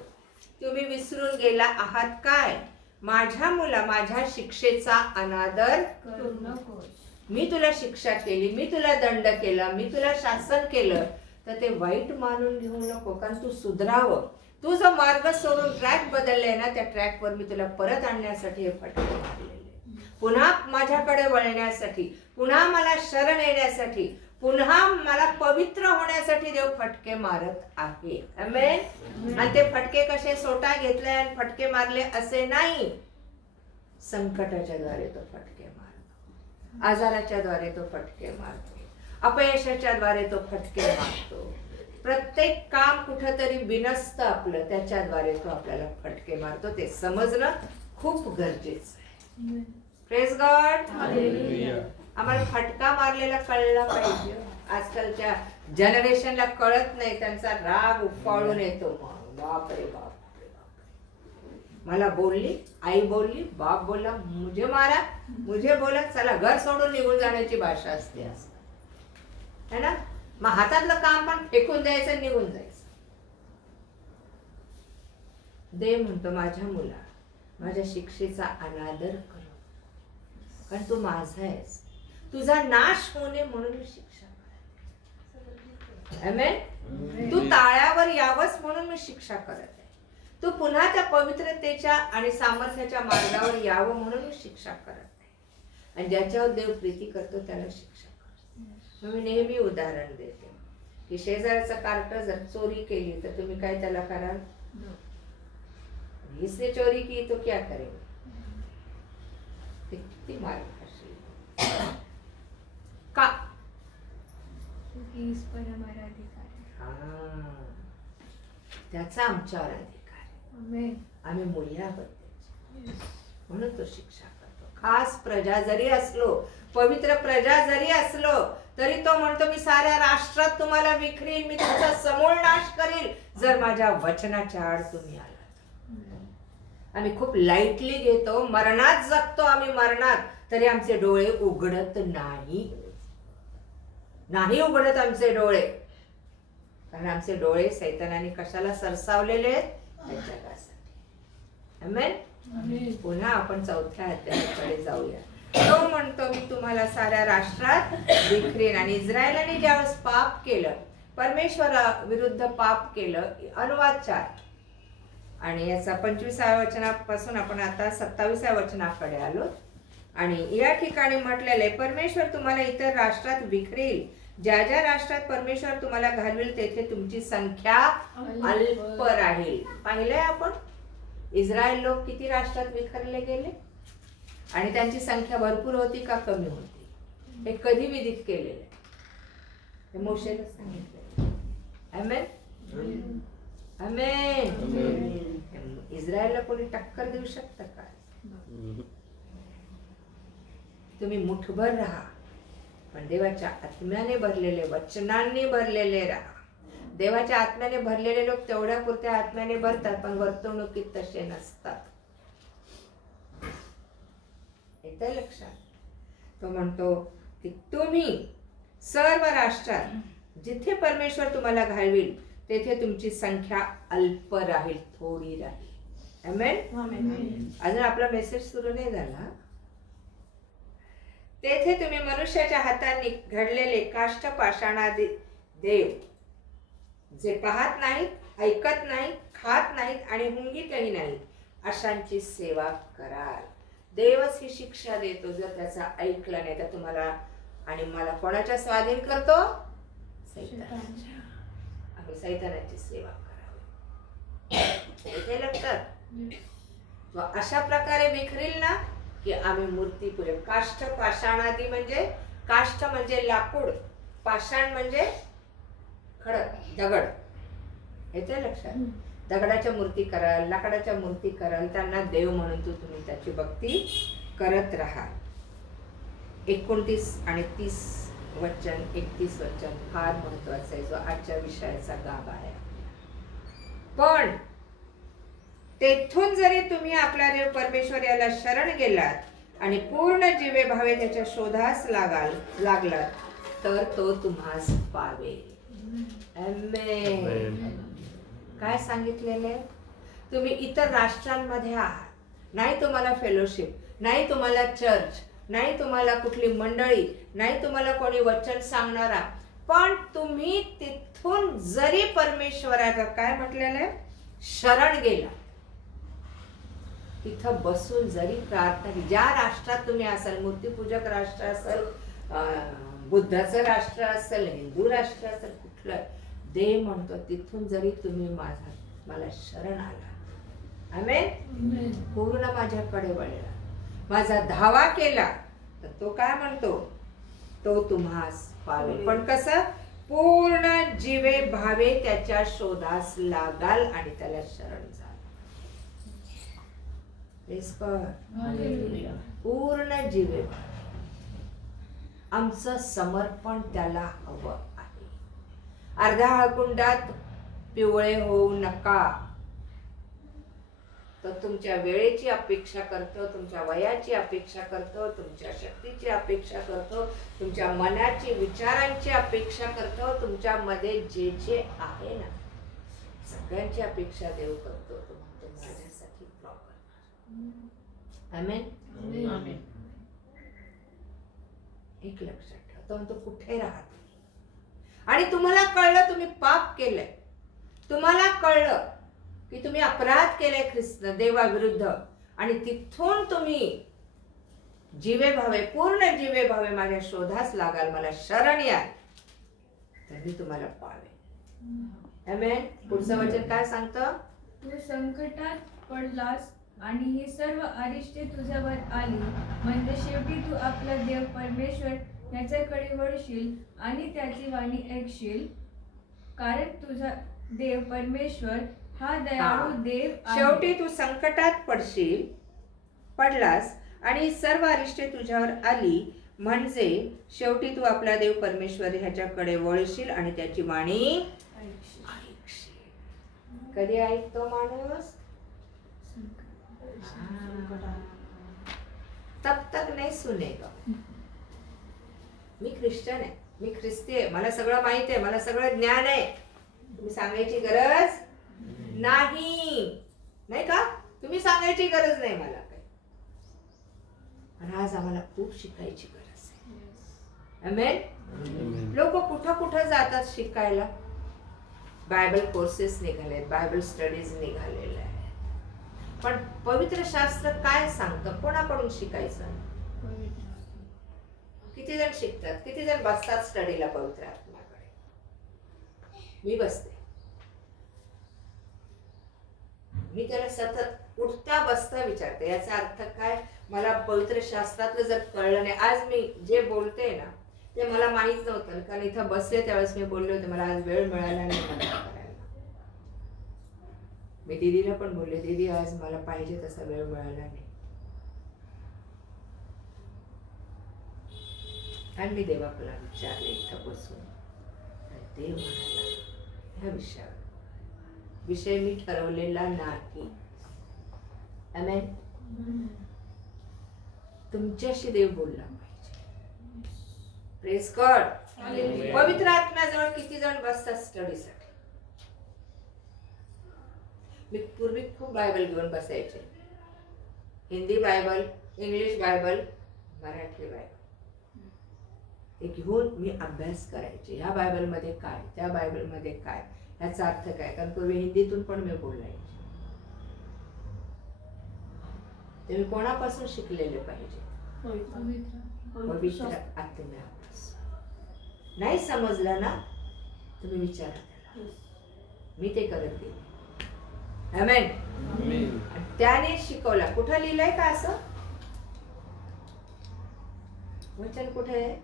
तुम्ही विसरून गेला आहात काय? माझ्या मुला, माझ्या शिक्षेचा अनादर करू नकोस. मी तुला शिक्षा केली, मी तुला दंड केला, मी तुला शासन केलं, तर ते वाईट मानून घेऊ नको, कारण तू सुधरावं. तू जो मार्ग सोडून ट्रॅक बदललाय ना, त्या ट्रॅकवर मी तुला परत आणण्यासाठी हे फटके मारलेले, पुन्हा माझ्याकडे वळण्यासाठी, पुन्हा मला शरण येण्यासाठी, पुन्हा मला पवित्र होण्यासाठी देव फटके मारत आहे. आमेन. आणि ते फटके कसे सोटा घेतले आणि फटके मारले असे नाही. संकटाच्या द्वारे तो फटके मारतो, आजाराच्या द्वारे तो फटके मारतो, अपयशाच्या द्वारे तो फटके मारतो. प्रत्येक काम कुठंतरी बिनसतं आपलं, त्याच्याद्वारे तो आपल्याला फटके मारतो. ते समजणं खूप गरजेचं आहे. Praise God. आम्हाला फटका मारलेला कळला पाहिजे. आजकालच्या जनरेशनला कळत नाही, त्यांचा राग उफाळून येतो. बापरे बाप, मला बोलली, आई बोलली, बाप बोलला, मुझे मारा, मुझे बोला, चला घर सोडून निघून जाण्याची भाषा असते असं, है ना? मग हातातलं काम पण फेकून द्यायचं, निघून जायचं. देव म्हणतो माझ्या मुला, माझ्या शिक्षेचा अनादर करू, कारण तू माझा आहेस. तुझा नाश होणे म्हणून मी शिक्षा करत आहे. आमेन. तू ताळ्यावर यावंस म्हणून मी शिक्षा करत आहे. तू पुन्हा त्या पवित्रतेच्या आणि सामर्थ्याच्या मार्गावर यावं म्हणून मी शिक्षा करत आहे. आणि ज्याच्यावर देव प्रीती करतो त्याला शिक्षा करतो. मी नेहमी उदाहरण देते की शेजारचं कार्ट जर चोरी केली तर तुम्ही काय त्याला कराल? इसने चोरी की तो क्या करेगा? किती मार खाशील का? इस पर हमारा अधिकार है. त्याचा आमच्यावर अधिकार आहे. आमेन. आम्ही मूल्य आहोत त्याची, म्हणून तो शिक्षा करतो. खास प्रजा जरी असलो, पवित्र प्रजा जरी असलो, तरी तो म्हणतो मी साऱ्या राष्ट्रात तुम्हाला विखरीन, मी तुमचा समूळ नाश करील जर माझ्या वचनाच्या आड तुम्ही आलात. आम्ही खूप लाईटली घेतो, मरणात जगतो आम्ही, मरणात, तरी आमचे डोळे उघडत नाही, नाही उघडत आमचे डोळे, कारण आमचे डोळे सैतानाने कशाला सरसावलेले आहेत? त्या जगासाठी. आमेन. पुन्हा आपण 4थ्या अध्यायाकडे जाऊया. तो म्हणतो मी तुम्हाला साऱ्या राष्ट्रात विखरीन. आणि इस्रायलाने ज्यावेळेस पाप केलं, परमेश्वरा विरुद्ध पाप केलं, अनुवाद 4 आणि याचा 25व्या वचनापासून आपण आता 27व्या वचनाकडे आलो. आणि या ठिकाणी म्हटलेलं आहे परमेश्वर तुम्हाला इतर राष्ट्रात विखरेल, ज्या ज्या राष्ट्रात परमेश्वर तुम्हाला घालवेल तेथे तुमची संख्या अल्प राहील. पाहिलंय आपण इस्रायल लोक किती राष्ट्रात विखरले गेले आणि त्यांची संख्या भरपूर होती का कमी होती? हे कधी विदित केलेलं आहे? मोशेला सांगितलं. आमेन. आमेन. इस्रायलला कोणी टक्कर देऊ शकतं का? तुम्ही मुठभर राहा, पण देवाच्या आत्म्याने भरलेले, वचनांनी भरलेले राहा. देवाच्या आत्म्याने भरलेले लोक तेवढ्या पुरत्या आत्म्याने भरतात, पण वर्तवणुकीत तसे नसतात. येतंय लक्षात? तो म्हणतो की तुम्ही सर्व राष्ट्रात जिथे परमेश्वर तुम्हाला घालवेल तेथे तुमची संख्या अल्प राहील, थोडी राहील. आमेन. अजून आपला मेसेज सुरू नाही झाला. तेथे तुम्ही मनुष्याच्या हातांनी घडलेले काष्ठ पाषाणादी देव, जे पाहत नाहीत, ऐकत नाहीत, खात नाहीत आणि हुंगीतही नाहीत, अशांची सेवा कराल. देवच ही शिक्षा देतो जर त्याचा ऐकलं नाही तर तुम्हाला आणि मला कोणाच्या स्वाधीन करतो? सैतानाच्या. आम्ही सैतानाची सेवा करावी. इथे लक्षात. तो अशा प्रकारे विखरील ना की आम्ही मूर्ती पूजा. काष्ठ पाषाणादी म्हणजे, काष्ठ म्हणजे लाकूड, पाषाण म्हणजे खडक, दगड. येते लक्षात. दगडाच्या मूर्ती कराल, लाकडाच्या मूर्ती कराल, त्यांना देव म्हणून तुम्ही त्याची भक्ती करत राहा. 29 आणि 30 वचन, 31 वचन फार महत्वाचं आहे, जो आजच्या विषयाचा गाभा आहे. पण तेथून जरी तुम्ही आपला देव परमेश्वर याला शरण गेलात आणि पूर्ण जीवे भावे त्याच्या शोधास लागलात तर तो तुम्हास पावेल. आमेन. काय सांगितलेले? तुम्ही इतर राष्ट्रांमध्ये आहात, नाही तुम्हाला फेलोशिप, नाही तुम्हाला चर्च, नाही तुम्हाला कुठली मंडळी, नाही तुम्हाला कोणी वचन सांगणारा, पण तुम्ही तिथून जरी परमेश्वराला काय म्हटलेलं आहे, शरण गेला, तिथं बसून जरी प्रार्थना, ज्या राष्ट्रात तुम्ही असाल, मूर्तीपूजक राष्ट्र असेल, बुद्धाचं राष्ट्र असेल, हिंदू राष्ट्र असेल, कुठलं, देव म्हणतो तिथून जरी तुम्ही मला शरण आला, आमेन, पूर्ण माझ्याकडे वळला, माझा धावा केला, तर तो काय म्हणतो, तो तुम्हास पावेल. पण कसं? पूर्ण जीवे भावे त्याच्या शोधास लागाल आणि त्याला शरण जाल. पूर्ण जीवे आमचं समर्पण त्याला हवं आहे. अर्ध्या हळकुंडात पिवळे होऊ नका. तो तुमच्या वेळेची अपेक्षा करतो, तुमच्या वयाची अपेक्षा करतो, तुमच्या शक्तीची अपेक्षा करतो, तुमच्या मनाची, विचारांची अपेक्षा करतो, तुमच्यामध्ये जे जे आहे ना सगळ्यांची अपेक्षा देव करतो. तो म्हणतो माझ्यासाठी प्रॉपर. आमेन. आमेन. एक लक्षात ठेवा, तो म्हणतो कुठे राहत आणि तुम्हाला कळलं तुम्ही पाप केलंय, तुम्हाला कळलं की तुम्ही अपराध केले ख्रिस्त देवाविरुद्ध आणि तिथून तुम्ही जीवे भावे, पूर्ण जीवे भावे माझ्या शोधास लागाल, मला शरण याल, तर मी तुम्हाला पावेन. आमेन. पुढचं वचन काय सांगतं? तू संकटात पडलास आणि ही सर्व अरिष्टे तुझ्यावर आली, म्हणजे शेवटी तू आपला देव परमेश्वर याच्याकडे वळशील आणि त्याची वाणी ऐकशील, कारण तुझा देव परमेश्वर हा दयाळू देव आहे. शेवटी तू संकटात पडलास आणि सर्व अरिष्टे तुझ्यावर आली, म्हणजे शेवटी तू आपला देव परमेश्वर ह्याच्याकडे वळशील आणि त्याची वाणी ऐकशील. कधी ऐकतो माणूस? तब तक नाही सुनेगा. मी ख्रिश्चन आहे, मी ख्रिस्ती आहे, मला सगळं माहित आहे, मला सगळं ज्ञान आहे, तुम्ही सांगायची गरज नाही, नाही का? तुम्ही सांगायची गरज नाही मला काही. आणि आज आम्हाला खूप शिकायची गरज आहे. आमेन. लोक कुठं कुठं जातात शिकायला. बायबल कोर्सेस निघालेत, बायबल स्टडीज निघालेले आहेत, पण पवित्र शास्त्र काय सांगतं? कोणाकडून शिकायचं? किती जण शिकतात, किती जण बसतात स्टडीला पवित्र आत्म्याकडे? मी बसते. मी त्याला सतत उठता बसता विचारते, याचा अर्थ काय? मला पवित्र शास्त्रातलं जर कळलं नाही, आज मी जे बोलते ना ते मला माहित नव्हतं, कारण इथं बसले त्यावेळेस मी बोलले होते मला आज वेळ मिळाला नाही मला करायला. मी दीदीला पण बोलले, दीदी आज मला पाहिजे तसा वेळ मिळाला नाही. आणि मी देवाला विचारले इथं बसून, देव म्हणाला ह्या विषय मी ठरवलेला नाही. आमेन. तुमच्याशी देव बोलला पाहिजे. Praise God. पवित्र आत्म्याजवळ किती जण बसतात स्टडीसाठी? मी पूर्वी खूप बायबल घेऊन बसायचे. Hindi Bible, English Bible, Marathi Bible. ते घेऊन मी अभ्यास करायचे. ह्या बायबलमध्ये काय, त्या बायबलमध्ये काय, ह्याचा अर्थ काय. कारण पूर्वी हिंदीतून पण मी बोलायचे. तुम्ही कोणापासून शिकलेले पाहिजे? पवित्र आत्म्यापासून. नाही समजलं ना, तुम्ही विचारा त्याला. मी ते करत गेले. आमेन. त्याने शिकवला. कुठं लिहिलंय का असं वचन? कुठे आहे?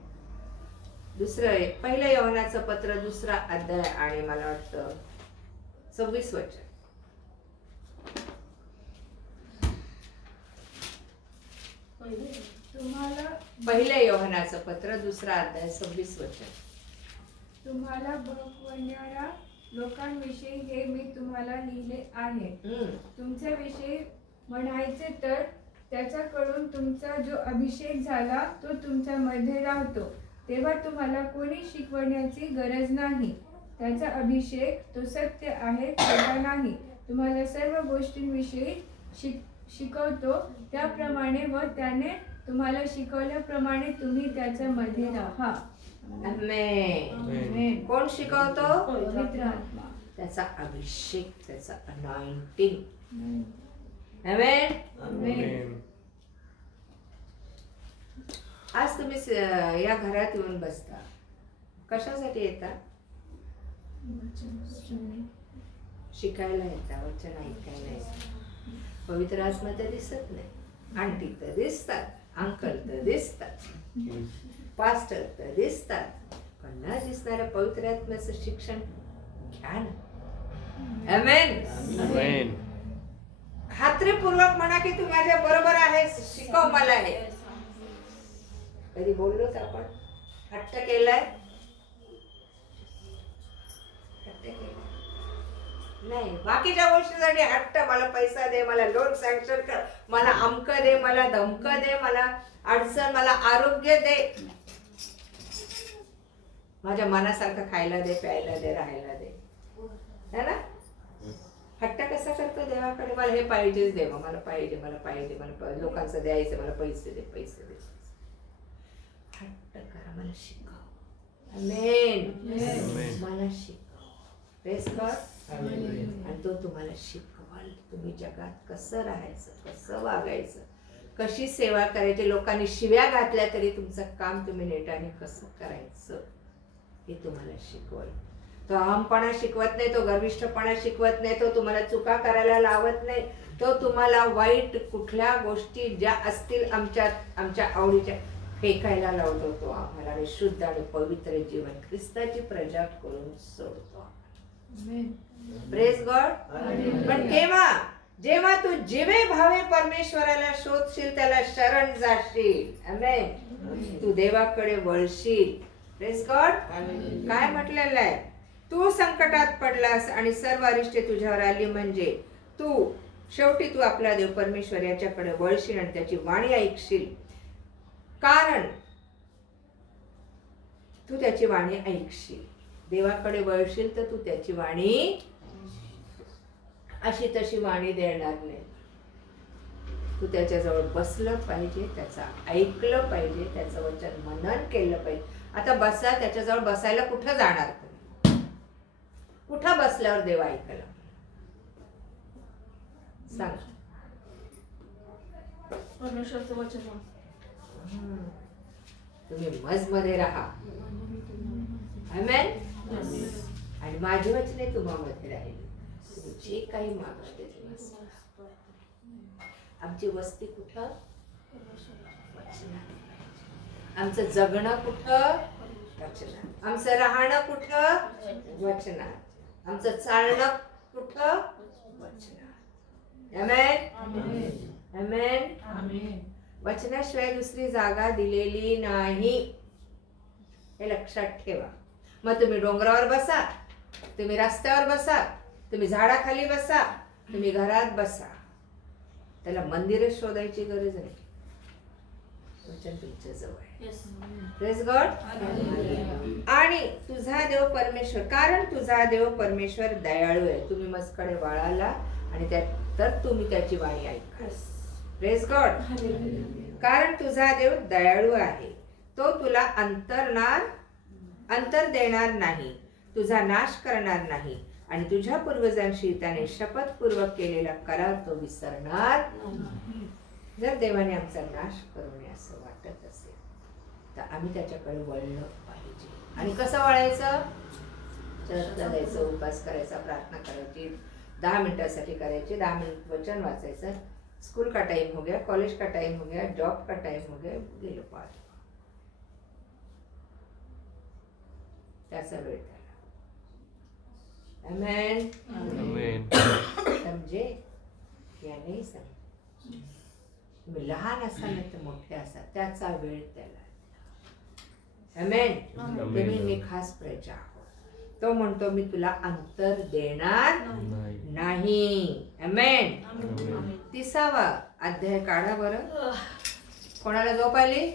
दुसरं आहे, 1 योहानाचं पत्र 2 अध्याय आणि मला वाटतं 26 वचन. तुम्हाला 1 योहानाचं पत्र 2 अध्याय 26 वचन. तुम्हाला भरवणाऱ्या लोकांविषयी हे मी तुम्हाला लिहिले आहे. तुमच्याविषयी म्हणायचे तर त्याच्याकडून तुमचा जो अभिषेक झाला तो तुमच्यामध्ये राहतो, तेव्हा तुम्हाला कोणी शिकवण्याची गरज नाही. त्याचा अभिषेक तो सत्य आहे, खोटा नाही. तुम्हाला सर्व गोष्टींविषयी शिकवतो त्याप्रमाणे व त्याने तुम्हाला शिकवल्याप्रमाणे तुम्ही त्याच्यामध्ये राहा. आमेन. कोण शिकवतो? पवित्र आत्मा. त्याचा अभिषेक, त्याचा अनॉइंटिंग. आमेन. आज तुम्ही या घरात येऊन बसता, कशासाठी येता? शिकायला येता, वचन ऐकायला येता. पवित्र आत्मा तर दिसत नाही. आंटी तर दिसतात, अंकल तर दिसतात, पास्टर तर दिसतात, पण न दिसणाऱ्या पवित्र आत्म्याचं शिक्षण घ्या ना. आमेन. खात्रीपूर्वक म्हणा की तू माझ्या बरोबर आहेस, शिकव मला हे. कधी बोललोच आपण? हट्ट केलाय? नाही. बाकीच्या गोष्टीसाठी हट्ट, मला पैसा दे, मला लोन सँक्शन कर, मला अमक दे, मला धमक दे, मला अडचण, मला आरोग्य दे, माझ्या मनासारखं खायला दे, प्यायला दे, राहायला दे, है ना? हट्ट कसा करतो देवाकडे? मला हे पाहिजेच देवा, मला पाहिजे, मला पाहिजे, मला लोकांचं द्यायचं, मला पैसे दे, पैसे दे. हट्ट करा, मला शिकव. आमेन. मला शिकव. Praise God. आणि तो तुम्हाला शिकवाल. तुम्ही जगात कसं राहायचं, कसं वागायचं, कशी सेवा करायची. लोकांनी शिव्या घातल्या तरी तुमचं काम तुम्ही नेटाने कसं करायचं हे तुम्हाला शिकवाल. तो अहमपणा शिकवत नाही, तो गर्विष्ठपणा शिकवत नाही, तो तुम्हाला चुका करायला लावत नाही, तो तुम्हाला वाईट कुठल्या गोष्टी ज्या असतील आमच्या आवडीच्या फेकायला लावतो. तो आम्हाला शुद्ध आणि पवित्र जीवन ख्रिस्ताची प्रजा करून सोडतो. Praise God. पण केव्हा? जेव्हा तू जिवे भावे परमेश्वराला शोधशील, त्याला शरण जाशील. आमेन. तू देवाकडे वळशील. Praise God. काय म्हटलेलं आहे? तू संकटात पडलास आणि सर्व अरिष्टे तुझ्यावर आली म्हणजे शेवटी तू आपला देव परमेश्वर याच्याकडे वळशील आणि त्याची वाणी ऐकशील. कारण तू त्याची वाणी ऐकशील. देवाकडे वळशील तर तू त्याची वाणी अशी तशी वाणी देणार नाही. तू त्याच्याजवळ बसलं पाहिजे, त्याचं ऐकलं पाहिजे, त्याचं वचन मनन केलं पाहिजे. आता बसा, त्याच्याजवळ बसायला कुठं जाणार तुम्ही? कुठं बसल्यावर देव ऐकला सांग? परमेश्वरचं वचन. तुम्ही मजमध्ये राहा. आमेन. आणि माझी वचने तुम्हामध्ये राहील. तुम्ही जे काही मागाल ते तुम्हाला. आमची वस्ती कुठं? वचनात. आमचं जगणं कुठं? वचनात. आमचं राहणं कुठं? वचनात. आमचं चालणं कुठं? वचनात. आमेन. आमेन. वचनाशिवाय दुसरी जागा दिलेली नाही, हे लक्षात ठेवा. मग तुम्ही डोंगरावर बसा, तुम्ही रस्त्यावर बसा, तुम्ही झाडाखाली बसा, तुम्ही घरात बसा, त्याला मंदिर शोधायची गरज नाही. वचन तुमच्या जवळ आहे. Praise God. आणि तुझा देव परमेश्वर, कारण तुझा देव परमेश्वर दयाळू आहे. तुम्ही मजकडे वळाला आणि तर तुम्ही त्याची वाणी ऐका. Praise God. कारण तुझा देव दयाळू आहे, तो तुला अंतर देणार नाही, तुझा नाश करणार नाही आणि तुझ्या पूर्वजांशी त्याने शपथपूर्वक केलेला करार तो विसरणार नाही. जर देवाने आमचा नाश करू नये असं वाटत असेल तर आम्ही त्याच्याकडे वळलं पाहिजे. आणि कसं वळायचं? चर्चला जायचं, उपास करायचा, प्रार्थना करायची, 10 मिनिटासाठी करायची, 10 मिनिट वचन वाचायचं. स्कूल का टाइम हो गया, कॉलेज का टाइम हो गया, जॉब का टाइम हो गया, गेलो पार. त्याचा वेळ त्याला. आमेन. आमेन. समजे या नाही समजे. तुम्ही लहान असा नाही तर मोठे असा, त्याचा वेळ त्याला. आमेन. तुम्ही मी खास प्रजा आहोत. तो म्हणतो मी तुला अंतर देणार नाही. आमेन. 30वा अध्याय काढा बरं. कोणाला झोप आली?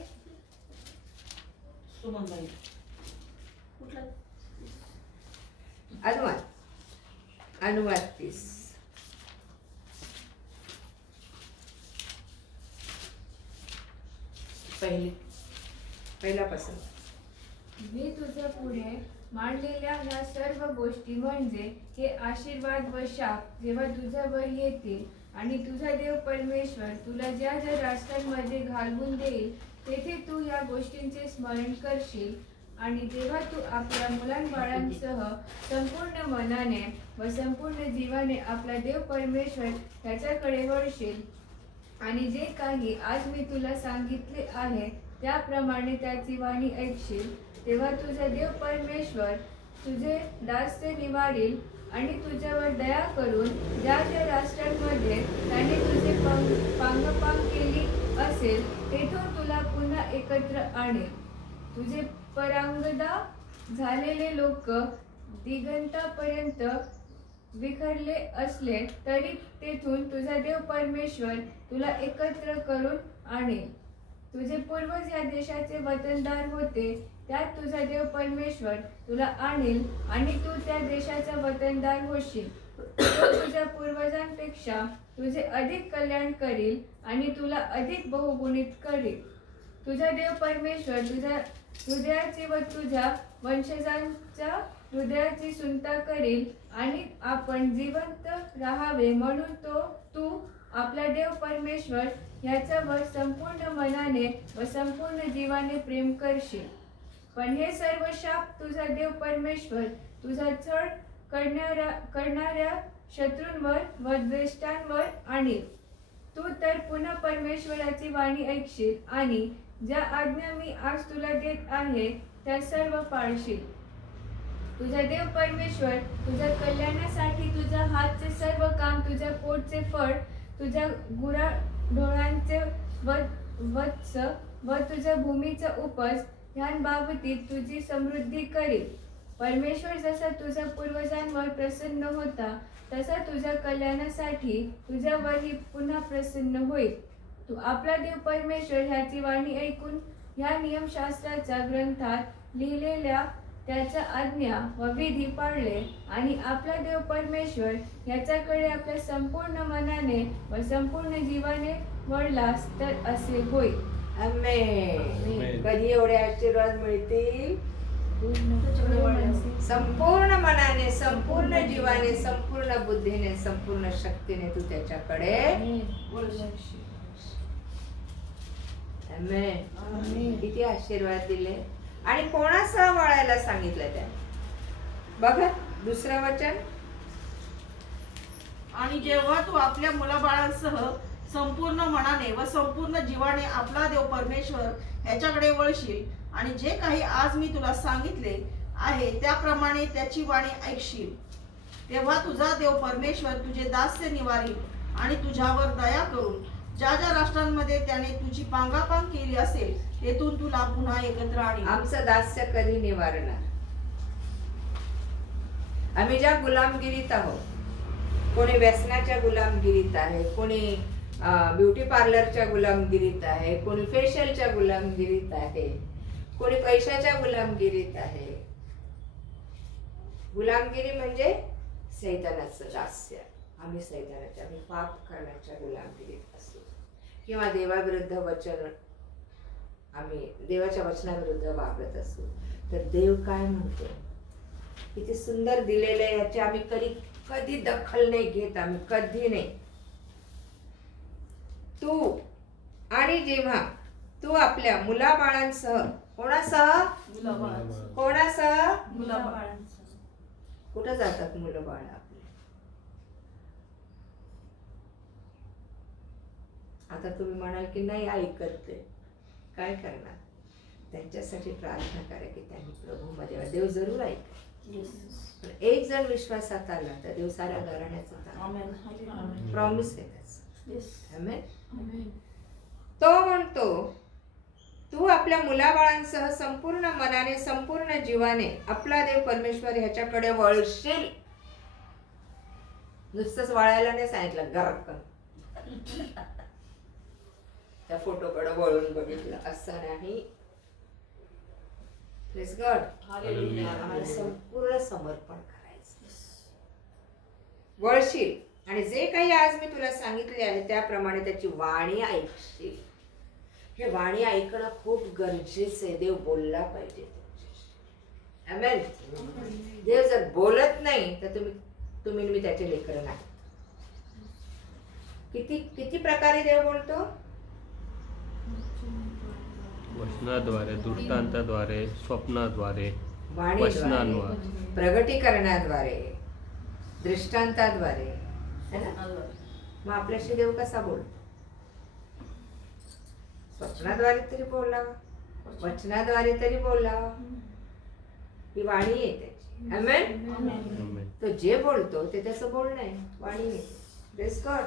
अनुवाद 30. पहिल्यापासून. मी तुझ्या पुढे मांडलेल्या ह्या सर्व गोष्टी म्हणजे हे आशीर्वाद व शाप जेव्हा तुझ्यावर येतील आणि तुझा देव परमेश्वर तुला ज्या ज्या राष्ट्रांमध्ये घालवून देईल तेथे तू या गोष्टींचे स्मरण करशील आणि तेव्हा तू आपल्या मुलांबाळांसह संपूर्ण मनाने व संपूर्ण जीवाने आपला देव परमेश्वर त्याच्याकडे वळशील आणि जे काही आज मी तुला सांगितले आहे त्याप्रमाणे त्याची वाणी ऐकशील. तेव्हा तुझा देव परमेश्वर तुझे दास्य निवारील आणि तुझ्यावर दया करून ज्या ज्या राष्ट्रांमध्ये त्याने तुझे पांगपांग केली असेल तेथून तुला पुन्हा एकत्र आणेल. तुझे परांगदा झालेले लोक दिगंतापर्यंत विखरले असले तरी तेथून तुझा देव परमेश्वर तुला एकत्र करून आणेल. तुझे पूर्वज या देशाचे वतनदार होते त्यात तुझा देव परमेश्वर तुला आणेल आणि तू त्या देशाचा वतनदार होशील. तो तुझ्या पूर्वजांपेक्षा तुझे अधिक कल्याण करील आणि तुला अधिक बहुगुणित करील. तुझा देव परमेश्वर तुझ्या हृदयाची व तुझ्या वंशजांच्या हृदयाची सुंता करील आणि आपण जिवंत राहावे म्हणून तू आपला देव परमेश्वर ह्याच्यावर संपूर्ण मनाने व संपूर्ण जीवाने प्रेम करशील. पण हे सर्व शाप तुझा देव परमेश्वर तुझा छळ करणाऱ्या शत्रूंवर व द्वेष्टांवर आणील. तू तर पुन्हा परमेश्वराची वाणी ऐकशील आणि ज्या आज्ञा मी आज तुला देत आहे त्या सर्व पाळशील. तुझा देव परमेश्वर तुझ्या कल्याणासाठी तुझ्या हातचे सर्व काम, तुझ्या पोटचे फळ, तुझ्या गुराढोरांचे वत्स व तुझ्या भूमीचा उपज ह्यांबाबतीत तुझी समृद्धी करील. परमेश्वर जसा तुझ्या पूर्वजांवर प्रसन्न होता तसा तुझ्या कल्याणासाठी तुझ्यावरही पुन्हा प्रसन्न होईल. तू आपला देव परमेश्वर ह्याची वाणी ऐकून ह्या नियमशास्त्राच्या ग्रंथात लिहिलेल्या त्याच्या आज्ञा व विधी पाळले आणि आपला देव परमेश्वर ह्याच्याकडे आपल्या संपूर्ण मनाने व संपूर्ण जीवाने वळलास तर असे होईल. आमेन. कधी एवढे आशीर्वाद मिळतील? संपूर्ण मनाने, संपूर्ण जीवाने, संपूर्ण बुद्धीने, संपूर्ण शक्तीने तू त्याच्याकडे. आमेन. किती आशीर्वाद दिले आणि कोणासह वळायला सांगितलं त्या बघा. 2रं वचन. आणि जेव्हा तू आपल्या मुलाबाळांसह संपूर्ण मनाने व संपूर्ण जीवाने आपला देव परमेश्वर ह्याच्याकडे वळशील आणि जे काही आज मी तुला सांगितले आहे त्याप्रमाणे त्याची वाणी ऐकशील, तेव्हा तुझा देव परमेश्वर तुझे दास्य निवारील आणि तुझ्यावर दया करून ज्या ज्या राष्ट्रांमध्ये त्याने तुझी पांगापांग केली असेल तेथून तुला पुन्हा एकत्र आणील. आमचं दास्य कधी निवारणार? आम्ही ज्या गुलामगिरीत आहोत, कोणी व्यसनाच्या गुलामगिरीत आहे, कोणी ब्युटी पार्लरच्या गुलामगिरीत आहे, कोणी फेशियलच्या गुलामगिरीत आहे, कोणी पैशाच्या गुलामगिरीत आहे. गुलामगिरी म्हणजे सैतानाचं दास्य. आम्ही सैतानाच्या, आम्ही पाप करण्याच्या गुलामगिरीत असतो किंवा देवाविरुद्ध वचन आम्ही देवाच्या वचनाविरुद्ध वापरत असू तर देव काय म्हणतो, किती सुंदर दिलेलं आहे, याची आम्ही कधी दखल नाही घेत, आम्ही कधी नाही. तू आणि जेव्हा तू आपल्या मुलाबाळांसह, कोणासह, कोणासह, कुठं जातात मुलं बाळ आपले? आता तुम्ही म्हणाल की नाही ऐकत ते, काय करणार? त्यांच्यासाठी प्रार्थना करा की त्यांनी प्रभूमध्ये यावं. देव जरूर ऐकेल. पण एक जण विश्वासात आला तर देव साऱ्या घराण्याचं प्रॉमिस आहे त्याचं. आमेन. तो म्हणतो तू आपल्या मुलाबाळांसह संपूर्ण मनाने संपूर्ण जीवाने आपला देव परमेश्वर ह्याच्याकडे वळशील. नुसतंच वळायला नाही सांगितलं, गरकन त्या फोटोकडे वळून बघितलं असं नाही. प्लीज गॉड, आम्हाला संपूर्ण समर्पण करायचं. वळशील आणि जे काही आज मी तुला सांगितले आहे त्याप्रमाणे त्याची वाणी ऐकशील. हे वाणी ऐकणं खूप गरजेचं आहे. देव बोलला पाहिजे तुमच्याशी. आमेन. देव जर बोलत नाही तर तुम्ही मी त्याचे लेकरं नाही. किती प्रकारे देव बोलतो? वचनाद्वारे, दृष्टांताद्वारे, स्वप्नाद्वारे, वाणीद्वारे, प्रगटीकरणाद्वारे, दृष्टांताद्वारे, है ना? मग आपल्याशी देव कसा बोलतो? स्वप्नाद्वारे तरी बोलावा, वचनाद्वारे तरी बोलावा. ही वाणी आहे त्याची. आमेन. तो जे बोलतो ते त्याचं बोलणं आहे, वाणी आहे. Praise God.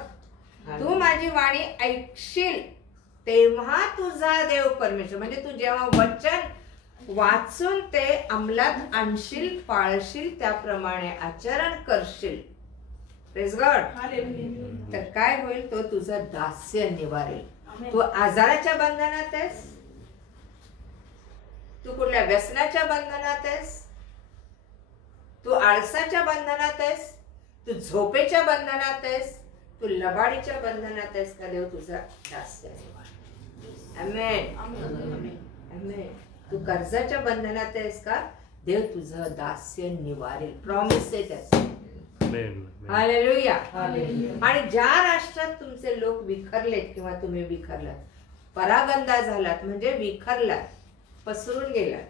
तू माझी वाणी ऐकशील तेव्हा तुझा देव परमेश्वर, म्हणजे तू जेव्हा वचन वाचून ते अंमलात आणशील, पाळशील, त्याप्रमाणे आचरण करशील. Praise God. तर काय होईल? तो तुझं दास्य निवारेल. तू आजाराच्या बंधनात आहेस, तू कुठल्या व्यसनाच्या बंधनात आहेस, तू आळसाच्या बंधनात आहेस, तू झोपेच्या बंधनात आहेस, तू लबाडीच्या बंधनात आहेस का? देव तुझा दास्य निवारेल. आमेन. आमेन. तू कर्जाच्या बंधनात आहेस का? देव तुझं दास्य निवारेल. प्रॉमिस आहे त्याचं. हालेलुया. आणि ज्या राष्ट्रात तुमचे लोक विखरलेत किंवा तुम्ही विखरलात, परागंदा झालात म्हणजे विखरलात, पसरून गेलात,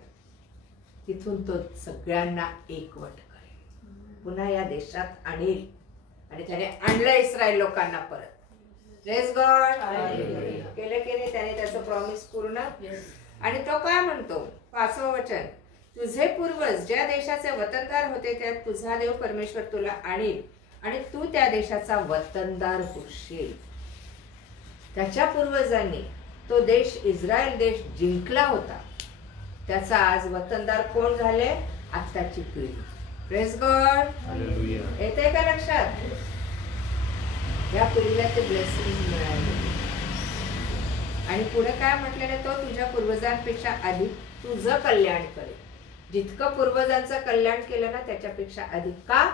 तिथून तो सगळ्यांना एकवट करेल, पुन्हा या देशात आणेल. आणि त्याने आणलं इस्रायल लोकांना परत. Praise God. केलं की नाही त्याने त्याचं प्रॉमिस पूर्ण? आणि तो काय म्हणतो? 5वं वचन, तुझे पूर्वज ज्या देशाचे वतनदार होते त्यात तुझा देव परमेश्वर तुला आणील आणि तू त्या देशाचा वतनदार होशील. त्याच्या पूर्वजांनी तो देश, इस्रायल देश जिंकला होता, त्याचा आज वतनदार कोण झाले? आत्ताची पिढी. Praise God. येते का लक्षात? या पिढीला ते ब्लेसिंग मिळाले. आणि पुढे काय म्हटलेलं? तो तुझ्या पूर्वजांपेक्षा अधिक तुझं कल्याण करेल. जितकं पूर्वजांचं कल्याण केलं ना त्याच्यापेक्षा अधिक. का?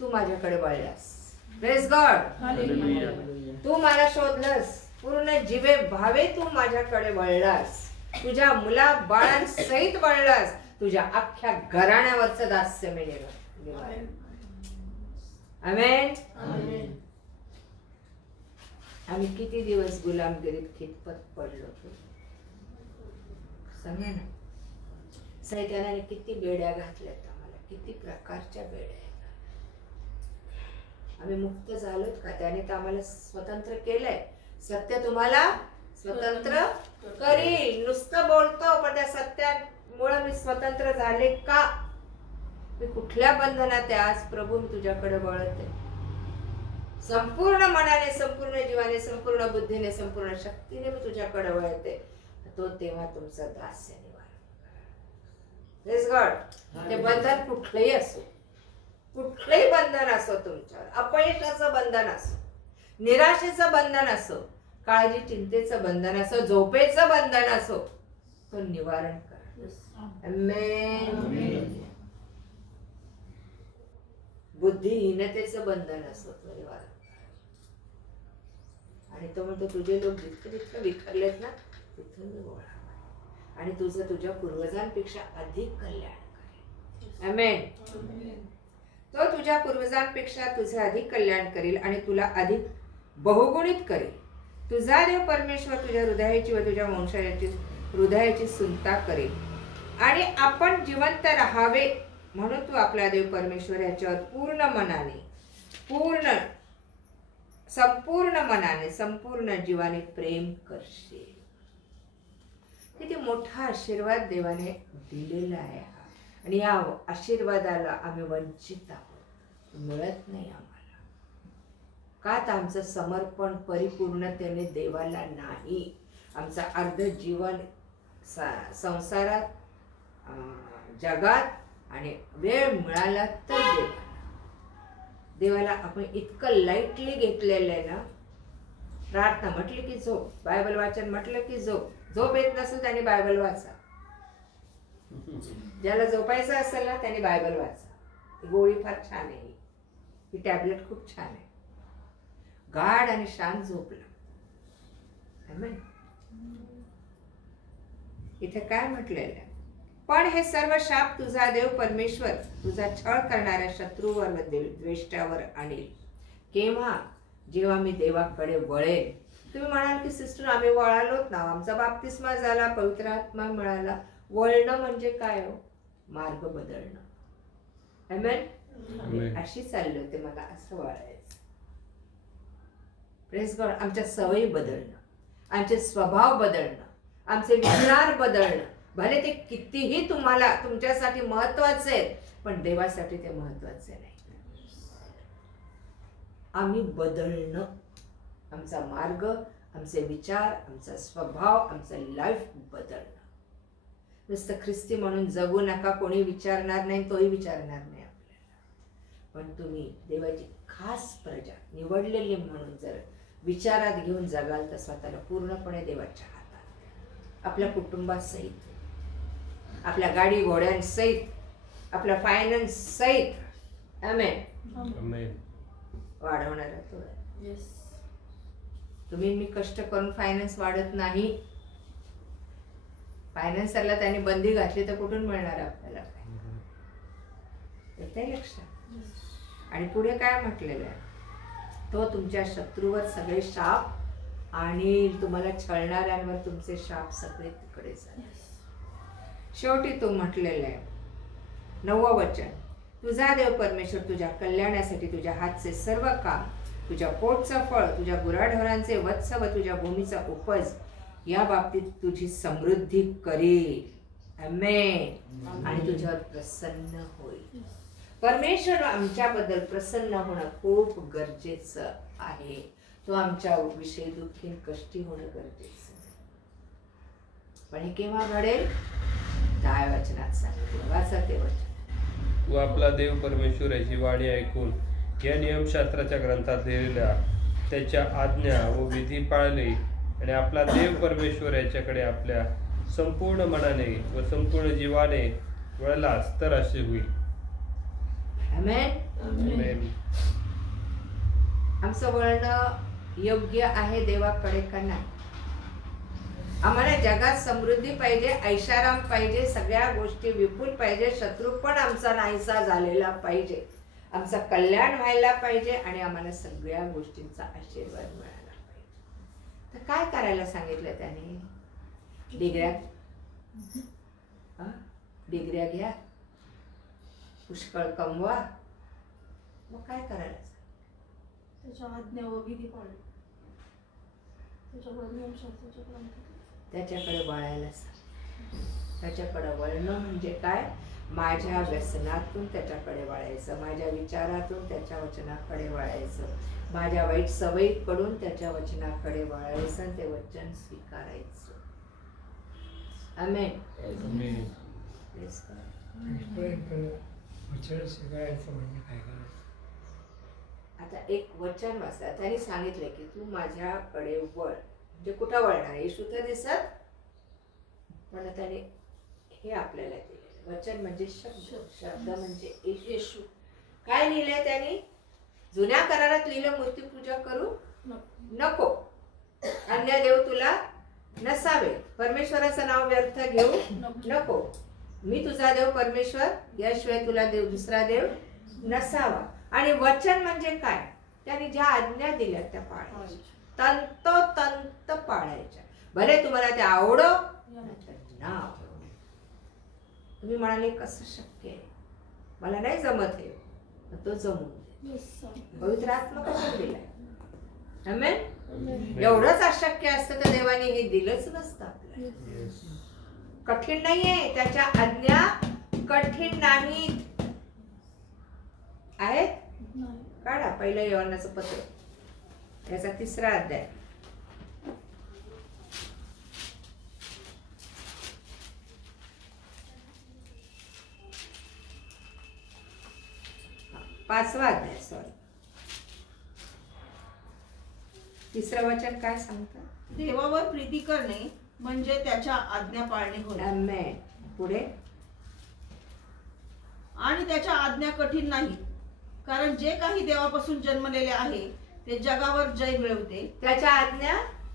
तू माझ्याकडे वळलास. Praise God. तू मला शोधलंस, पूर्ण जीवे भावे तू माझ्याकडे वळलास, तुझ्या मुला बाळांसहित वळलास, तुझ्या अख्ख्या घराण्यावरचं दास्य मी निवारेल. आमेन. आम्ही किती दिवस गुलामगिरीत खितपत पडलो होतो सांगा ना. सैतानाने किती बेड्या घातल्यात आम्हाला, किती प्रकारच्या बेड्या. आम्ही मुक्त झालोत का? त्याने तर आम्हाला स्वतंत्र केलंय. सत्य तुम्हाला स्वतंत्र करील. नुसतं बोलतो पण त्या सत्यामुळे मी स्वतंत्र झाले का? मी कुठल्या बंधनात आहे? आज प्रभू मी तुझ्याकडे वळते, संपूर्ण मनाने, संपूर्ण जीवाने, संपूर्ण बुद्धीने, संपूर्ण शक्तीने मी तुझ्याकडे वळते. तो तेव्हा तुमचं दास्य निवारण. Praise God. ते बंधन कुठलंही असो, कुठलंही बंधन असो, तुमच्यावर अपयशाचं बंधन असो, निराशेचं बंधन असो, काळजी चिंतेचं बंधन असो, झोपेचं बंधन असो, तो निवारण करा. आमेन. बुद्धिहीनतेचं बंधन असो, तो निवारण करा. आणि तो म्हणतो तुझे लोक जितके जितके विखरलेत ना तिथून मी गोळा. आणि तुझं तुझ्या पूर्वजांपेक्षा अधिक कल्याण करेल. आमेन. तो तुझ्या पूर्वजांपेक्षा तुझे अधिक कल्याण करेल आणि तुला अधिक बहुगुणित करेल. तुझा देव परमेश्वर तुझ्या हृदयाची व तुझ्या वंशाची हृदयाची सुनता करेल आणि आपण जिवंत राहावे म्हणून तू आपला देव परमेश्वर याच्यावर पूर्ण मनाने, संपूर्ण मनाने, संपूर्ण जीवाने प्रेम करशील. किती मोठा आशीर्वाद देवाने दिलेला आहे आणि या आशीर्वादाला आम्ही वंचित आहोत, मिळत नाही आम्हाला. का तर आमचं समर्पण परिपूर्णतेने देवाला नाही. आमचं अर्ध जीवन संसारात, जगात आणि वेळ मिळाला तर देवाला आपण इतकं लाईटली घेतलेलं आहे ना. प्रार्थना म्हटली की झोप, बायबल वाचन म्हटलं की झोप येत नसेल त्याने बायबल वाचा. ज्याला झोपायचं असेल ना त्याने बायबल वाचा. ही गोळी फार छान आहे, ही टॅबलेट खूप छान आहे. गाढ आणि शांत झोपला. आमेन. इथे काय म्हटलेलं आहे, पण हे सर्व शाप तुझा देव परमेश्वर तुझा छळ करणाऱ्या शत्रूवर व द्वेष्ट्यावर आणील. केव्हा? जेव्हा मी देवाकडे वळेन. तुम्ही म्हणाल की सिस्टर आम्ही वळालोत ना, आमचा बाप्तिस्मा झाला, पवित्र आत्मा मिळाला. वळणं म्हणजे काय हो? मार्ग बदलणं. आमेन. अशी चालली होते, मला असं वळायचं. Praise God. आमच्या सवयी बदलणं, आमचे स्वभाव बदलणं, आमचे विचार बदलणं. भले ते कितीही तुम्हाला तुमच्यासाठी महत्वाचे आहेत, पण देवासाठी ते महत्वाचे नाही. आम्ही बदलणं, आमचा मार्ग, आमचे विचार, आमचा स्वभाव, आमचं लाईफ बदलणं. नुसतं ख्रिस्ती म्हणून जगू नका, कोणी विचारणार नाही, तोही विचारणार नाही आपल्याला. पण तुम्ही देवाची खास प्रजा निवडलेली म्हणून जर विचारात घेऊन जगाल तर स्वतःला पूर्णपणे देवाच्या हातात, आपल्या कुटुंबासहित, आपल्या गाडी घोड्यांसहित, आपल्या फायनान्स सहित. आमेन. वाढवणारा तो आहे. तुम्ही मी कष्ट करून फायनान्स वाढत नाही. फायनान्सरला त्याने बंदी घातली तर कुठून मिळणार आपल्याला काय लक्षात. आणि पुढे काय म्हटलेलं आहे, तो तुमच्या शत्रूवर सगळे शाप आणि तुम्हाला छळणाऱ्यांवर तुमचे शाप सगळे तिकडे झाले. शेवटी तो म्हटलेलं आहे 9वं वचन, तुझा देव परमेश्वर तुझ्या कल्याणासाठी तुझ्या हातचे सर्व काम, तुझ्या पोटचं फळ, तुझ्या गुराढोरांचे वत्स व तुझ्या भूमीचा उपज या बाबतीत तुझी समृद्धी करेल. आमेन. आणि तुझ्यावर प्रसन्न होईल. परमेश्वर आमच्याबद्दल प्रसन्न होणं खूप गरजेचं आहे. तो आमच्या विषयी दुःखी कष्टी होणं गरजेचं आहे. पण हे केव्हा घडेल? काय वचनात सांगितलं, वाचा ते वचन. व आपला देव परमेश्वर याची वाणी ऐकून या नियमशास्त्राच्या ग्रंथात लिहिलेल्या त्याच्या आज्ञा व विधी पाळले आणि आपला देव परमेश्वर याच्याकडे आपल्या संपूर्ण मनाने व संपूर्ण जीवाने वळलास तर असे होईल. आमेन. आमचं वळणं योग्य आहे देवाकडे का नाही? आम्हाला जगात समृद्धी पाहिजे, ऐशाराम पाहिजे, सगळ्या गोष्टी विपुल पाहिजे, शत्रू पण आमचा नाहीसा झालेला पाहिजे, आमचं कल्याण व्हायला पाहिजे आणि आम्हाला सगळ्या गोष्टींचा आशीर्वाद मिळाला पाहिजे. तर काय करायला सांगितलं त्याने? डिग्र्या घ्या, पुष्कळ कमवा. मग काय करायला? त्याच्या आज्ञा व विधी पाळणे, त्याच्याकडे वळायला सांग. त्याच्याकडे वळणं म्हणजे काय? माझ्या व्यसनातून त्याच्याकडे वळायचं, माझ्या विचारातून त्याच्या वचनाकडे वळायचं, माझ्या वाईट सवयीकडून त्याच्या वचनाकडे वळायचं, ते वचन स्वीकारायचं. आमेन. आता एक वचन वाचता त्यांनी सांगितलं की तू माझ्याकडे वळ. म्हणजे कुठं वळणार? येशू तर दिसत, पण त्याने हे आपल्याला दिले वचन म्हणजे शब्द म्हणजे येशू. काय लिहिलंय त्यांनी? जुन्या करारात लिहिलं मूर्तीपूजा करू नको, अन्य देव तुला नसावे. परमेश्वराचं नाव व्यर्थ घेऊ नको. मी तुझा देव परमेश्वर, याशिवाय तुला देव दुसरा देव नसावा. आणि वचन म्हणजे काय? त्याने ज्या आज्ञा दिल्या त्या पाळायच्या, तंतोतंत पाळायच्या. भले तुम्हाला ते आवडो ना आवडो. तुम्ही म्हणाले कसं शक्य आहे, मला नाही जमत हे, तो जमून दे. पवित्र आत्मा कशाला दिलाय? आमेन. एवढंच अशक्य असतं तर देवाने हे दिलंच नसतं आपल्याला. कठीण नाहीये, त्याच्या आज्ञा कठीण नाहीत आहेत. काढा पहिलं योहानाचं पत्र, याचा 3रा अध्याय. पाचवा अध्याय, सॉरी. 3रं वचन काय सांगतं? देवावर प्रीती करणे म्हणजे त्याच्या आज्ञा पाळणे होय. आमेन. पुढे. आणि त्याच्या आज्ञा कठीण नाही, कारण जे काही देवापासून जन्मलेले आहे ते जगावर जय मिळवते. त्याच्या आज्ञा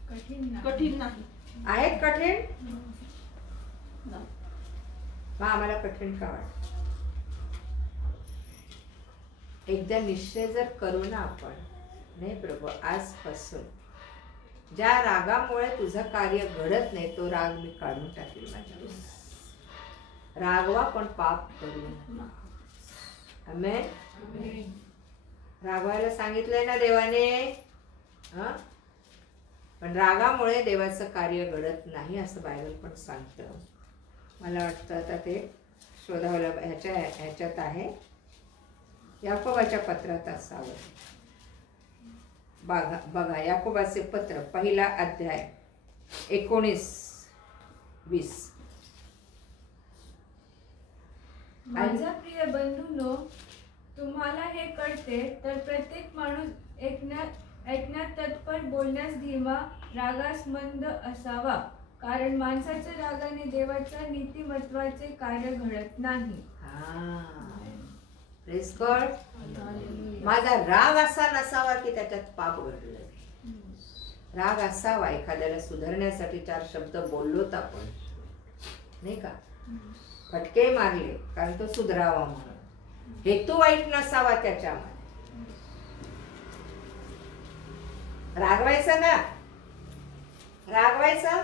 कठीण नाही. आहेत कठीण? नाही. मग आम्हाला कठीण का वाटत? एकदा निश्चय जर करू ना आपण, नाही प्रभू, आजपासून ज्या रागामुळे तुझं कार्य घडत नाही तो राग मी काढून टाकेल माझ्या. रागवा पण पाप करू नका. आमेन. रागवायला सांगितलंय ना देवाने, पण रागामुळे देवाचं कार्य घडत नाही असं बायबल पण सांगतं. मला वाटतं आता ते शोधावं, ह्याच्यात आहे, याकोबाच्या पत्रात असावं. बघा याकोबाचे पत्र, 1ला अध्याय 19-20. माझ्या प्रिय बंधूंनो, तुम्हाला हे कळते तर प्रत्येक माणूस ऐकण्यात तत्पर, बोलण्यास धीमा, रागास मंद असावा, कारण माणसाच्या रागाने देवाच्या नीतिमत्वाचे कार्य घडत नाही. Praise God. माझा राग असा नसावा की त्याच्यात पाप घडलं. राग असावा एखाद्याला सुधारण्यासाठी 4 शब्द बोललोत आपण, नाही का, फटके मारले कारण तो सुधरावा म्हणून. हेतू वाईट नसावा त्याच्यामध्ये. रागवायचं ना, रागवायचं.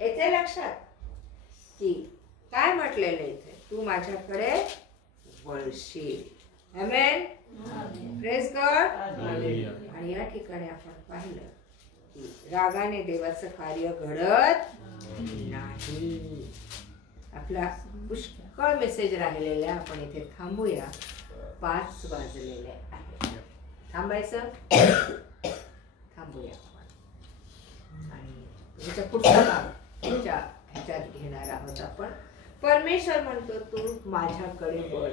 येथे लक्षात की काय म्हटलेलं इथे, तू माझ्याकडे वळशील. आमेन. Praise God. आणि या ठिकाणी आपण पाहिलं की रागाने देवाचं कार्य घडत नाही. आपला पुष्कळ मेसेज राहिलेला, आपण इथे थांबूया. 5 वाजलेले आहे. थांबायचं, थांबूया आपण. आणि ह्याच्या पुढचा भाग ह्याच्यात घेणार आहोत आपण. परमेश्वर म्हणतो तू माझ्याकडे वळ.